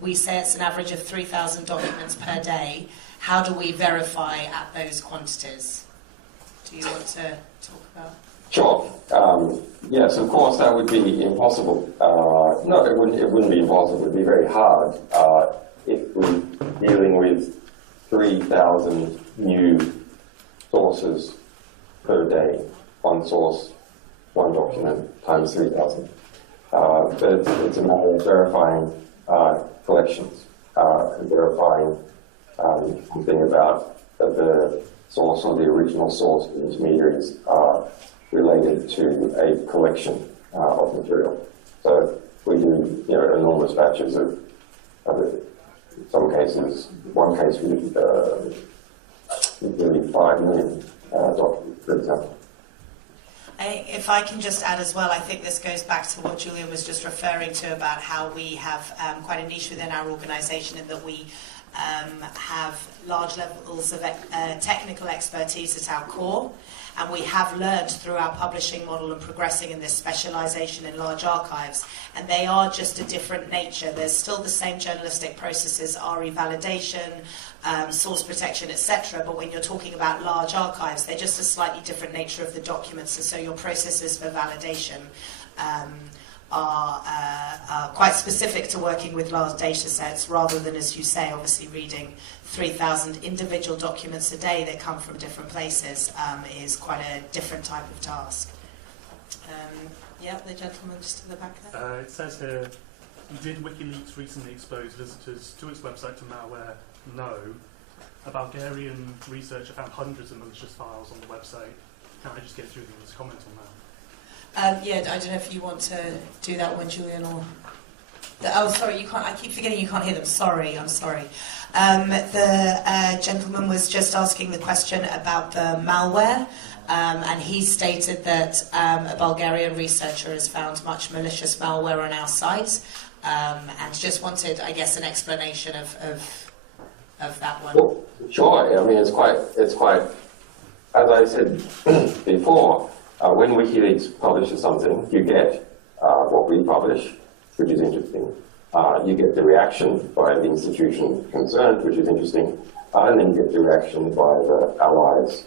We say it's an average of 3,000 documents per day. How do we verify at those quantities? Do you want to talk about? Sure. Yes, of course, that would be impossible. No, it wouldn't be impossible. It would be very hard if we're dealing with 3,000 new sources per day. One source, one document, times 3,000. But it's a matter of verifying collections, and verifying something about the source or the original source of intermediaries related to a collection of material. So we do, enormous batches of it. In some cases, one case we did 5 million documents, for example. If I can just add as well, I think this goes back to what Julian was just referring to about how we have quite a niche within our organisation in that we have large levels of technical expertise at our core, and we have learned through our publishing model and progressing in this specialisation in large archives, and they are just a different nature. There's still the same journalistic processes, RE validation, source protection, etc., but when you're talking about large archives, they're just a slightly different nature of the documents, and so your processes for validation are quite specific to working with large data sets, rather than, as you say, obviously reading 3,000 individual documents a day that come from different places is quite a different type of task. Yeah, the gentleman just to the back there. It says here, did WikiLeaks recently expose visitors to its website to malware? No. A Bulgarian researcher found hundreds of malicious files on the website. Can I just get Julian's comment on that? Yeah, I don't know if you want to do that one, Julian, or... Oh, sorry, you can't. I keep forgetting you can't hear them. Sorry, I'm sorry. The gentleman was just asking the question about the malware, and he stated that a Bulgarian researcher has found much malicious malware on our site, and just wanted, I guess, an explanation of that one. Well, sure. I mean, it's quite. As I said before, when WikiLeaks publishes something, you get what we publish, which is interesting. You get the reaction by the institution concerned, which is interesting, and then you get the reaction by the allies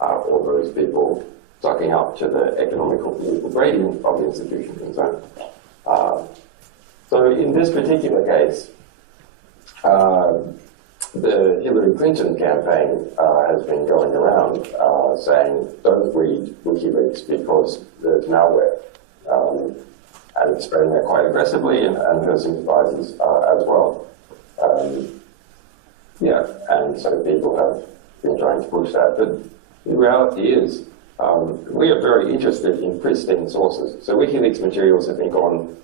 or those people sucking up to the economical political gradient of the institution concerned. So in this particular case, the Hillary Clinton campaign has been going around saying, don't read WikiLeaks because there's malware. And it's spreading that quite aggressively, and her sympathizers as well. Yeah, and so people have been trying to push that. But the reality is, we are very interested in pristine sources. So WikiLeaks materials have been gone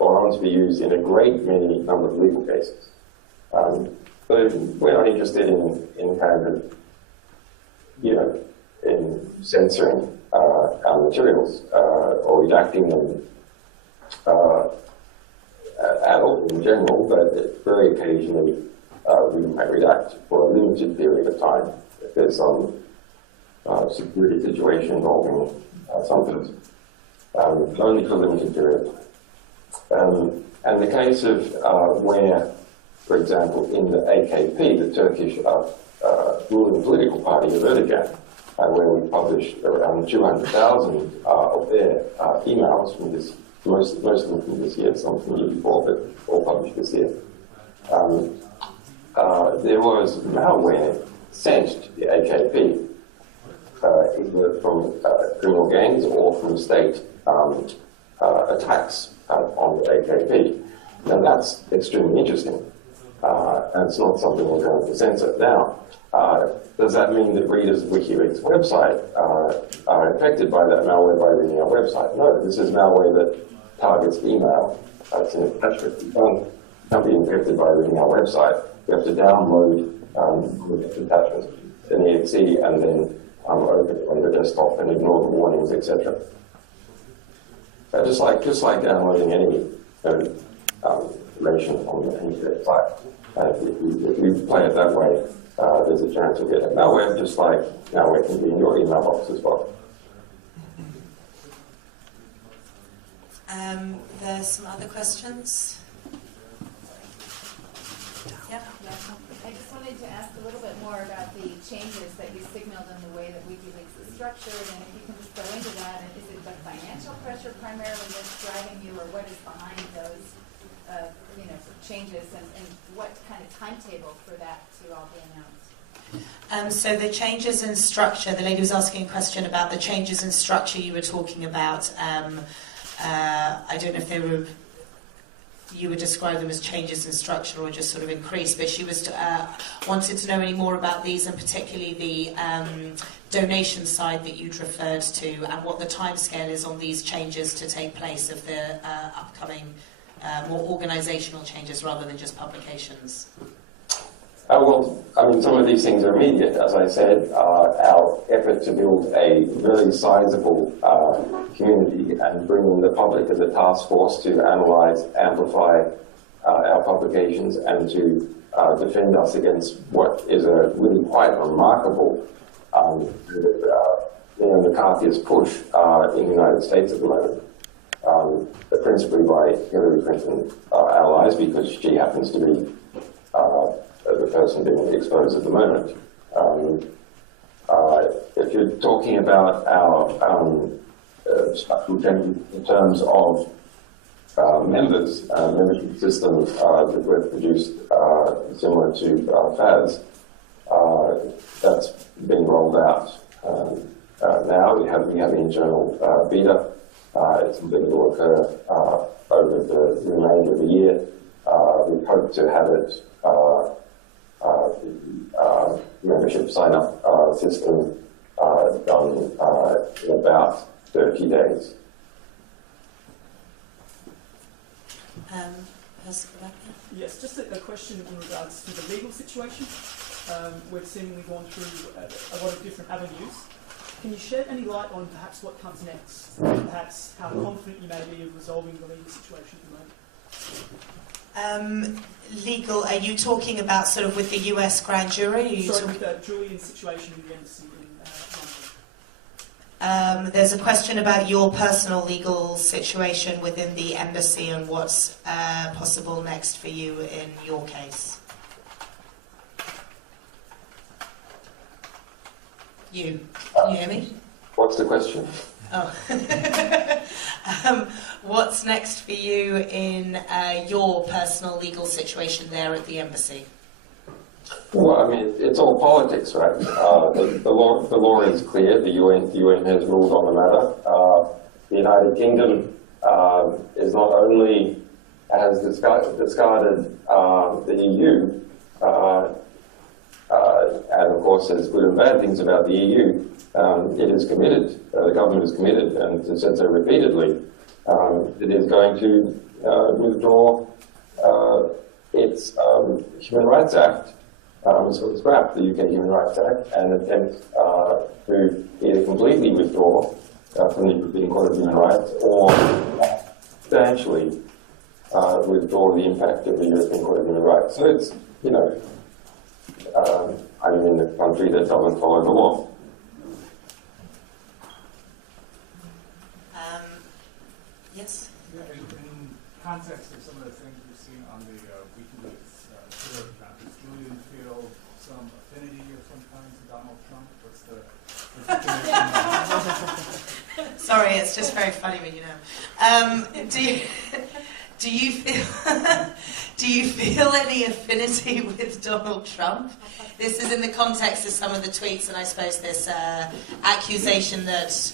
on to be used in a great many number of legal cases. So we're not interested in kind of, in censoring our materials or redacting them at all in general, but very occasionally we might redact for a limited period of time if there's some security situation involving something, only for a limited period. And the case of where, for example, in the AKP, the Turkish ruling political party of Erdogan, where we published around 200,000 of their emails from this. Most of them from this year, some from the year before, but all published this year. There was malware sent to the AKP, either from criminal gangs or from state attacks on the AKP. Now that's extremely interesting, and it's not something we're going to censor. Now, does that mean that readers of WikiLeaks' website are affected by that malware by reading our website? No, this is malware that targets email. It's an attachment. You can't be infected by reading our website. You have to download the attachment, an exe, and then open it on the desktop and ignore the warnings, etc. Just like downloading any information on the internet site. If you play it that way, there's a chance you'll get a malware, just like malware can be in your email box as well. There's some other questions. Yeah. I just wanted to ask a little bit more about the changes that you signaled in the way that WikiLeaks is structured, and if you can just go into that, and is it the financial pressure primarily that's driving you, or what is behind those changes, and what kind of timetable for that to all be announced? So the changes in structure, the lady was asking a question about the changes in structure you were talking about. I don't know if they were, you would describe them as changes in structure or just sort of increase, but she was wanted to know any more about these, and particularly the donation side that you'd referred to, and what the timescale is on these changes to take place of the upcoming more organisational changes rather than just publications. Well, I mean, some of these things are immediate. As I said, our effort to build a very sizable community and bring in the public as a task force to analyse, amplify our publications and to defend us against what is a really quite remarkable McCarthyist push in the United States at the moment, but principally by Hillary Clinton allies, because she happens to be the person being exposed at the moment. If you're talking about our structural change in terms of membership system that we've produced similar to FAS, that's being rolled out now. We have the internal beta. It's something that will occur over the remainder of the year. We hope to have it membership sign-up system done in about 30 days. Yes, just a question in regards to the legal situation. We've seemingly gone through a lot of different avenues. Can you shed any light on perhaps what comes next? Perhaps how confident you may be of resolving the legal situation at the moment? Legal, are you talking about sort of with the US grand jury? Sorry, with the Julian situation in the embassy in London. There's a question about your personal legal situation within the embassy and what's possible next for you in your case. Can you hear me? What's the question? Oh. What's next for you in your personal legal situation there at the embassy? Well, I mean, it's all politics, right? The law is clear. The UN has ruled on the matter. The United Kingdom is not only has discarded the EU, and of course there's good and bad things about the EU. It is committed. The government is committed, and has said so repeatedly. It is going to withdraw its Human Rights Act. So scrap the UK Human Rights Act and attempt to either completely withdraw from the European Court of Human Rights or substantially withdraw the impact of the European Court of Human Rights. So it's, you know, I'm in a country that doesn't follow the law. Yes? Yeah, in context of some of the things we've seen on the WikiLeaks Twitter account, does Julian feel some affinity of some kind to Donald Trump? What's the Sorry, it's just very funny when you know. Do you feel any affinity with Donald Trump? This is in the context of some of the tweets, and I suppose this accusation that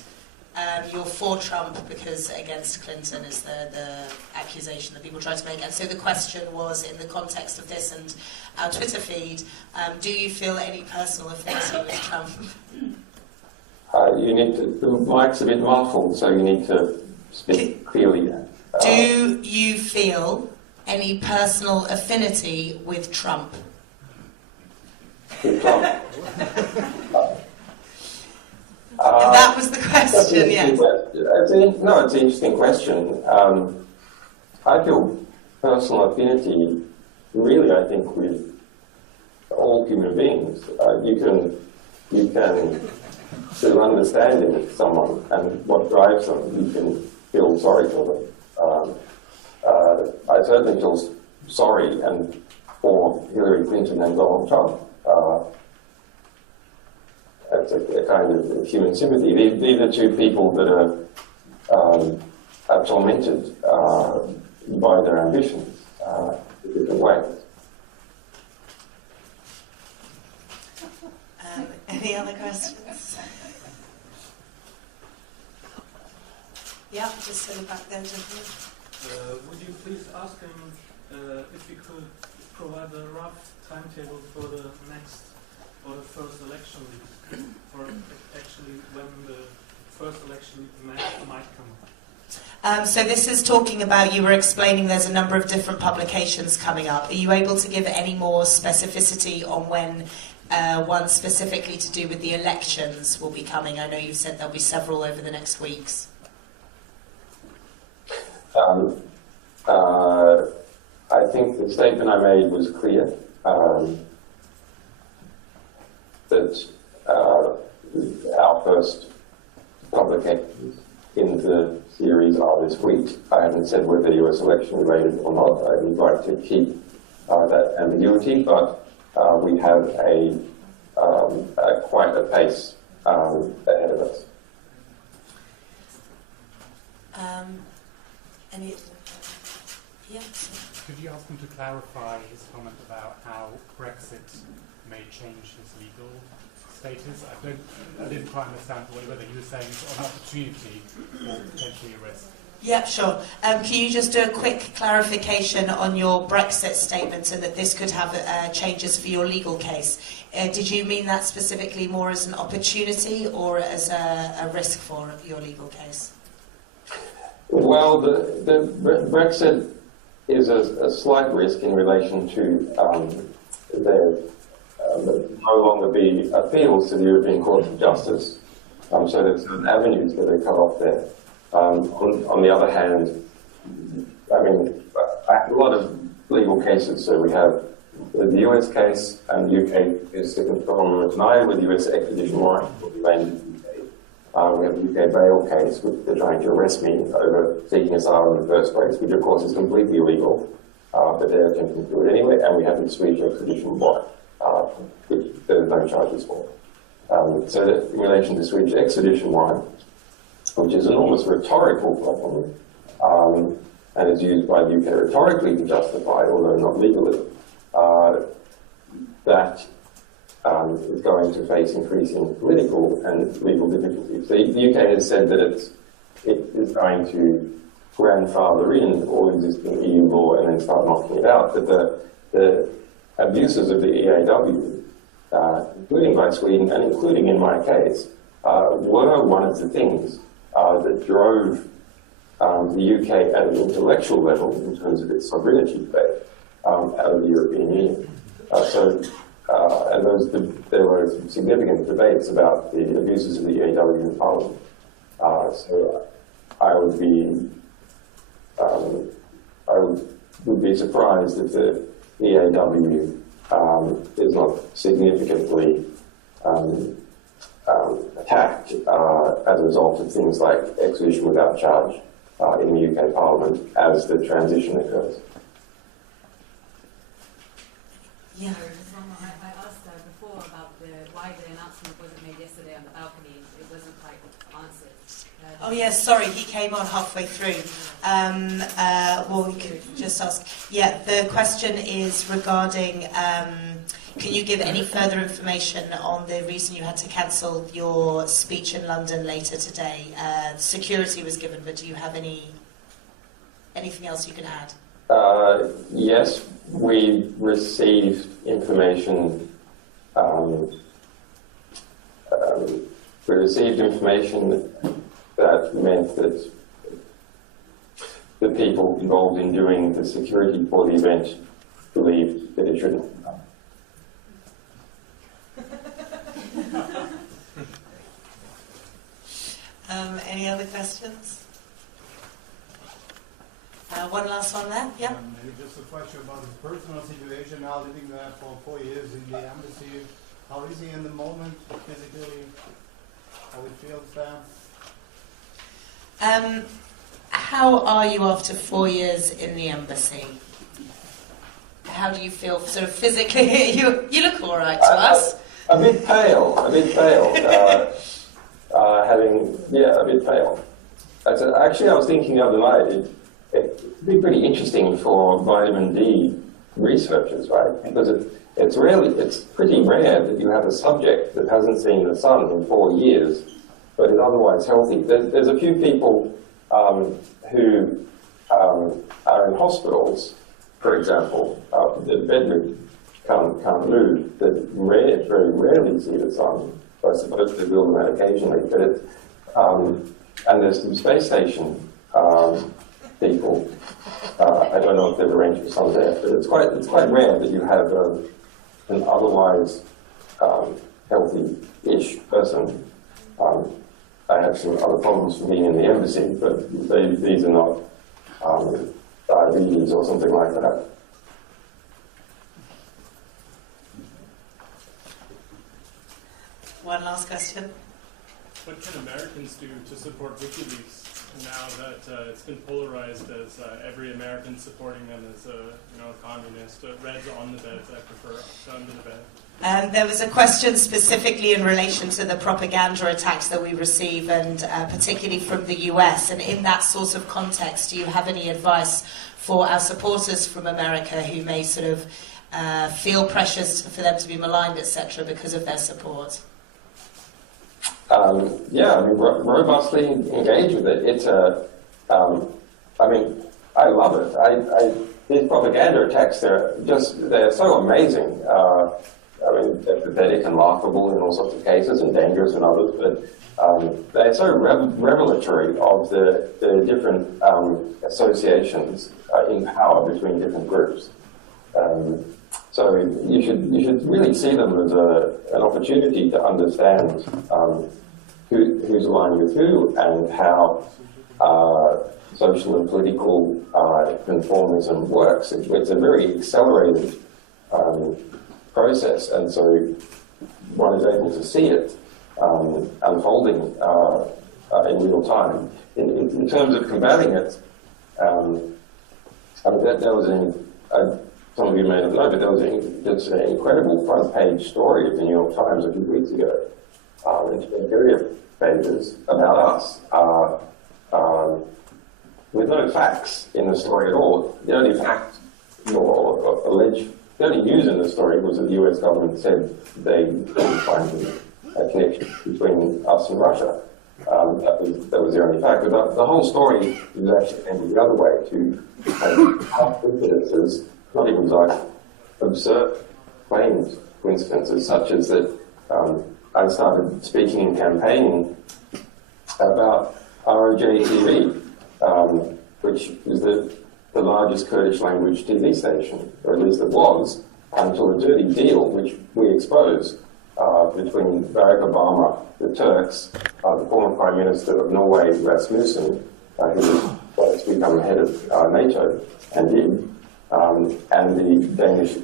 you're for Trump because against Clinton is the accusation that people try to make. And so the question was, in the context of this and our Twitter feed, do you feel any personal affinity with Trump? You need to, the mic's a bit muffled, so you need to speak clearly. Do you feel any personal affinity with Trump? With Trump? That was the question, yes. It's an interesting question. I feel personal affinity, really, I think, with all human beings. You can feel understanding with someone and what drives them. You can feel sorry for them. I certainly feel sorry for Hillary Clinton and Donald Trump. That's a kind of human sympathy. These are two people that are tormented by their ambitions in different ways. Any other questions? Yeah, just sit back there, gentlemen. Would you please ask him if he could provide a rough timetable for the next or the first election, or actually when the first election might come? So this is talking about, you were explaining there's a number of different publications coming up. Are you able to give any more specificity on when one specifically to do with the elections will be coming? I know you said there'll be several over the next weeks. I think the statement I made was clear, that our first publications in the series are this week. I haven't said whether US election related or not. I would like to keep that ambiguity, but we have quite a pace ahead of us. Could you ask him to clarify his comment about how Brexit may change his legal status? I didn't quite understand whether he was saying it's an opportunity or potentially a risk. Yeah, sure. Can you just do a quick clarification on your Brexit statement and that this could have changes for your legal case? Did you mean that specifically more as an opportunity or as a risk for your legal case? Well, the Brexit is a slight risk in relation to there no longer be appeals to the European Court of Justice. So there's certain avenues that are cut off there. On the other hand, I mean, a lot of legal cases. So we have the US case, and the UK is to confirm denied with US extradition warrant will be made in the UK. We have the UK bail case, which they're trying to arrest me over seeking asylum in the first place, which of course is completely illegal, but they're attempting to do it anyway. And we have the Swedish extradition warrant, which there's no charges for. So that in relation to the Swedish extradition warrant, which is an almost rhetorical problem, and is used by the UK rhetorically to justify, although not legally, that is going to face increasing political and legal difficulties. The UK has said that it is going to grandfather in all existing EU law and then start knocking it out. But the abuses of the EAW, including by Sweden and including in my case, were one of the things that drove the UK at an intellectual level, in terms of its sovereignty debate, out of the European Union. And there were significant debates about the abuses of the EAW in Parliament. So I would be surprised if the EAW is not significantly attacked as a result of things like extradition without charge in the UK Parliament as the transition occurs. Yeah. I asked before about why the announcement wasn't made yesterday on the balcony. It wasn't quite answered. Oh yes, sorry, he came on halfway through. Well, we could just ask. Yeah, the question is regarding, can you give any further information on the reason you had to cancel your speech in London later today? Security was given, but do you have anything else you can add? Yes, we received information. That meant that the people involved in doing the security for the event believed that it shouldn't be done. Any other questions? One last one there, yeah? Maybe just a question about his personal situation now, living there for 4 years in the embassy. How is he in the moment, physically? How he feels there? How are you after 4 years in the embassy? How do you feel sort of physically? You look all right to us. A bit pale. A bit pale. Actually, I was thinking the other night, it'd be pretty interesting for vitamin D researchers, right? Because it's pretty rare that you have a subject that hasn't seen the sun in 4 years, but is otherwise healthy. There's a few people who are in hospitals, for example, that bedridden, can't move, that very rarely see the sun. So I suppose they will them occasionally, but and there's some space station people. I don't know if they've arranged for some there, but it's quite rare that you have an otherwise healthy-ish person. I have some other problems from being in the embassy, but these are not diabetes or something like that. One last question. What can Americans do to support WikiLeaks now that it's been polarized as every American supporting them as a communist? Reds on the bed, I prefer under the bed. There was a question specifically in relation to the propaganda attacks that we receive, and particularly from the US. And in that sort of context, do you have any advice for our supporters from America who may sort of feel pressures for them to be maligned, etc., because of their support? Robustly engage with it. It's I love it. These propaganda attacks, they're so amazing. The pathetic and laughable in all sorts of cases and dangerous in others, but they're so revelatory of the different associations in power between different groups. So you should really see them as an opportunity to understand who's aligned with who and how social and political conformism works. It's a very accelerated process, and so one is able to see it unfolding in real time. In terms of combating it, that was some of you may not know, but there was an incredible front-page story of the New York Times a few weeks ago. It's been various pages about us, with no facts in the story at all. The only fact, or alleged, the only news in the story was that the US government said they couldn't find a connection between us and Russia. That was the only fact. But the whole story is actually ended the other way to have incidences, not even like absurd claims, coincidences, such as that I started speaking and campaigning about ROJ-TV, which is the largest Kurdish language TV station, or at least it was, until a dirty deal, which we exposed, between Barack Obama, the Turks, the former Prime Minister of Norway, Rasmussen, who was to become head of NATO, and did, and the Danish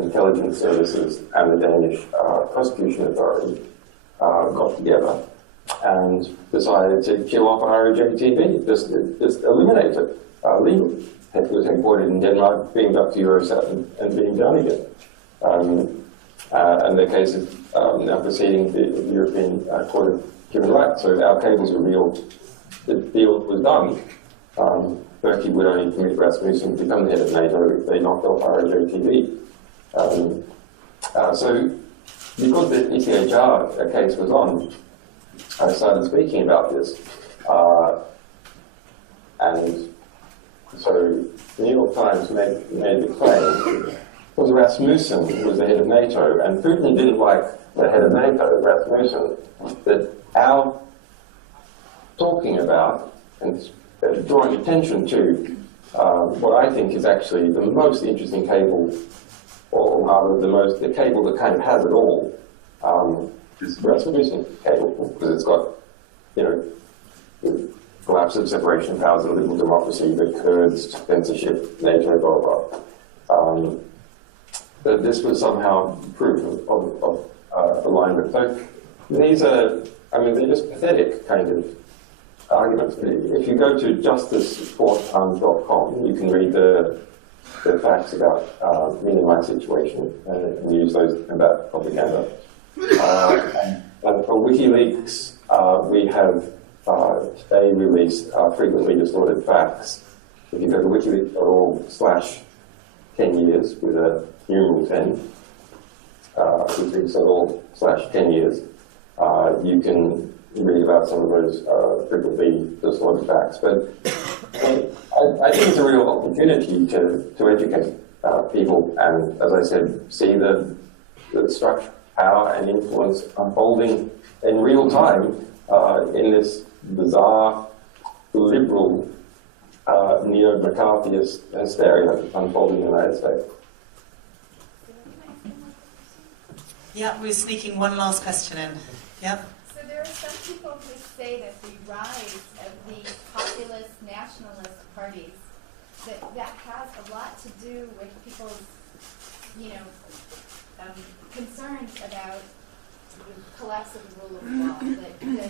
intelligence services and the Danish prosecution authority got together and decided to kill off ROJ-TV, just eliminate it legally. It was headquartered in Denmark, beamed up to Eurosat and beamed down again. And the case is now proceeding the European Court of Human Rights. So our cables revealed the deal was done. Turkey would only permit Rasmussen to become the head of NATO if they knocked off ROJ-TV. So because the ECHR case was on, I started speaking about this. And so the New York Times made the claim because Rasmussen was the head of NATO, and Putin didn't like the head of NATO, Rasmussen, that our talking about and drawing attention to what I think is actually the most interesting cable, or rather the cable that kind of has it all, is Rasmussen cable, because it's got, the collapse of separation of powers and liberal democracy, the Kurds, censorship, NATO, blah, blah. That this was somehow proof of alignment. So these are, they're just pathetic kind of arguments. If you go to justicefortime.com, you can read the facts about me and my situation and use those to combat propaganda. And for WikiLeaks, we have they release frequently distorted facts. If you go to wikileaks.org/10 years with a numeral 10, wikileaks.org/10 years, you can read about some of those frequently distorted facts. But I think it's a real opportunity to educate people and, as I said, see the structure, power and influence unfolding in real time in this bizarre, liberal, neo-McCarthyist hysteria unfolding in the United States. Yeah, we're sneaking one last question in. Yep. So there are some people who say that the rise of the populist nationalist parties, that has a lot to do with people's, concerns about the collapse of the rule of law, that the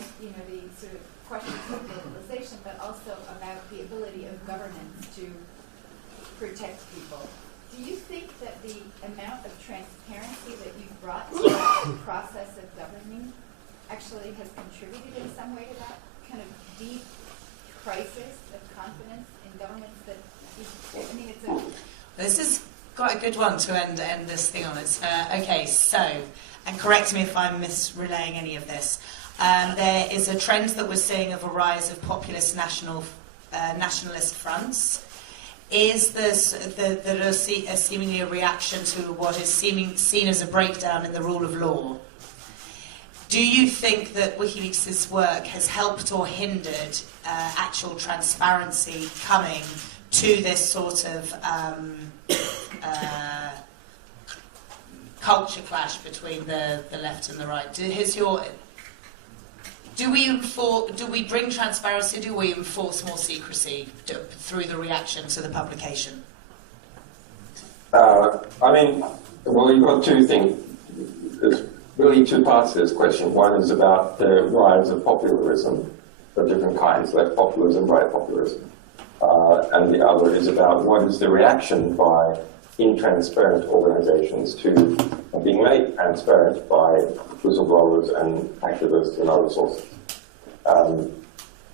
sort of questions of globalization, but also about the ability of governments to protect people. Do you think that the amount of transparency that you've brought to the process of governing actually has contributed in some way to that kind of deep crisis of confidence in governments that, it's a... This is quite a good one to end this thing on. It's, okay, so, and correct me if I'm misrelaying any of this. There is a trend that we're seeing of a rise of populist nationalist fronts is seemingly a reaction to what is seen as a breakdown in the rule of law. Do you think that WikiLeaks' work has helped or hindered actual transparency coming to this sort of culture clash between the left and the right? Do we bring transparency? Do we enforce more secrecy through the reaction to the publication? Well, you've got two things. There's really two parts to this question. One is about the rise of populism of different kinds, left populism, right populism. And the other is about what is the reaction by intransparent organizations to being made transparent by whistleblowers and activists and other sources.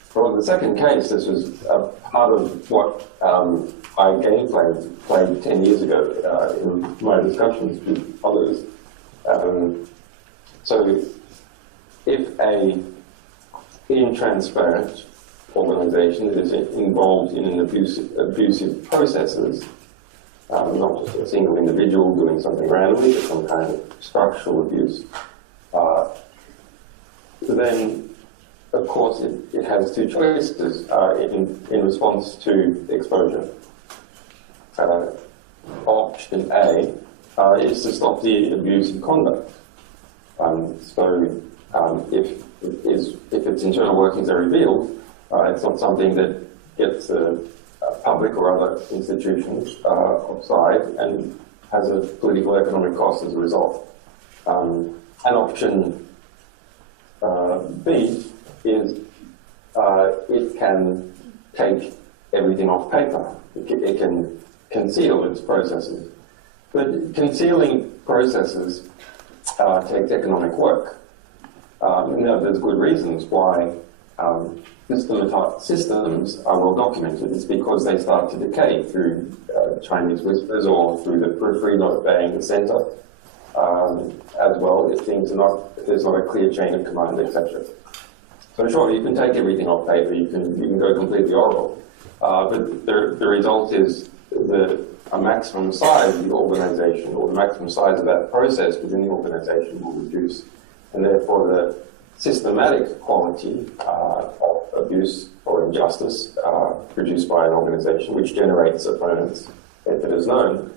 For the second case, this was part of what I gameplayed 10 years ago in my discussions with others. So if a intransparent organization is involved in an abusive processes, not just a single individual doing something randomly, but some kind of structural abuse, then of course it has two choices in response to exposure. Option A is to stop the abusive conduct. If its internal workings are revealed, it's not something that gets public or other institutions offside and has a political economic cost as a result. And option B is it can take everything off paper. It can conceal its processes. But concealing processes takes economic work. There's good reasons why systems are well documented. It's because they start to decay through Chinese whispers or through the periphery not obeying the center as well, if there's not a clear chain of command, etc. So sure, you can take everything off paper, you can go completely oral, but the result is a maximum size of the organization or the maximum size of that process within the organization will reduce, and therefore the systematic quality of abuse or injustice produced by an organization which generates opponents, if it is known,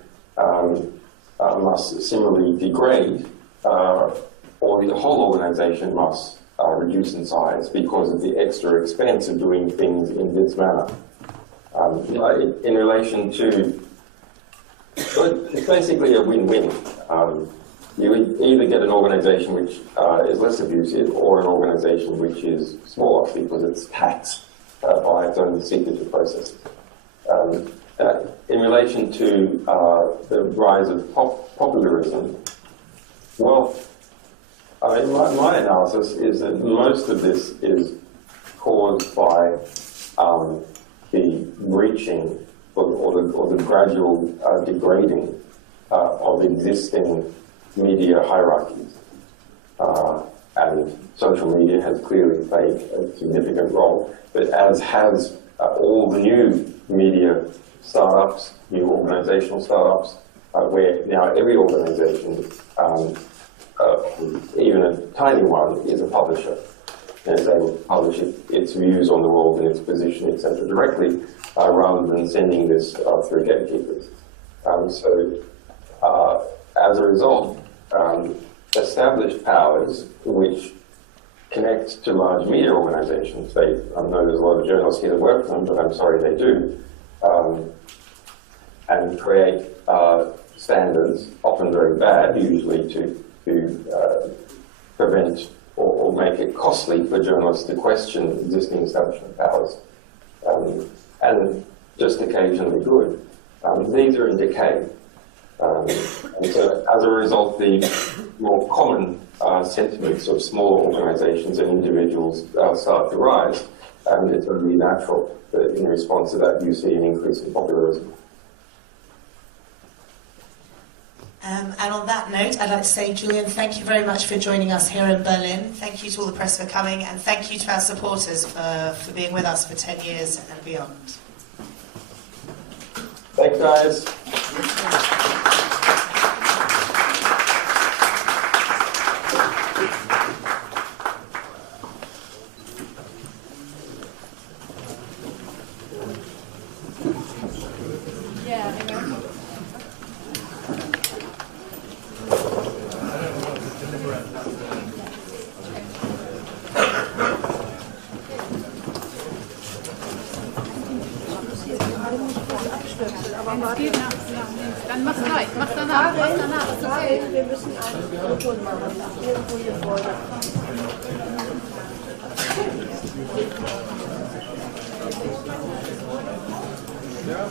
must similarly degrade, or the whole organization must reduce in size because of the extra expense of doing things in this manner. In relation to, it's basically a win-win. You either get an organization which is less abusive or an organization which is smaller because it's taxed by its own secretive processes. In relation to the rise of populism, well, my analysis is that most of this is caused by the reaching or the gradual degrading of existing media hierarchies. And social media has clearly played a significant role, but as has all the new media startups, new organizational startups, where now every organization, even a tiny one, is a publisher and is able to publish its views on the world and its position, etc., directly, rather than sending this through gatekeepers. As a result, established powers which connect to large media organizations, I know there's a lot of journalists here that work for them, but I'm sorry they do, and create standards, often very bad, usually to prevent or make it costly for journalists to question existing establishment powers, and just occasionally good. These are in decay. And so as a result, the more common sentiments of smaller organizations and individuals start to rise, and it's only natural that in response to that you see an increase in populism. And on that note, I'd like to say, Julian, thank you very much for joining us here in Berlin. Thank you to all the press for coming, and thank you to our supporters for being with us for 10 years and beyond. Thanks, guys. Dann mach gleich, mach danach, ist okay. Wir müssen einen Ton machen. Irgendwo hier vorne. Ja,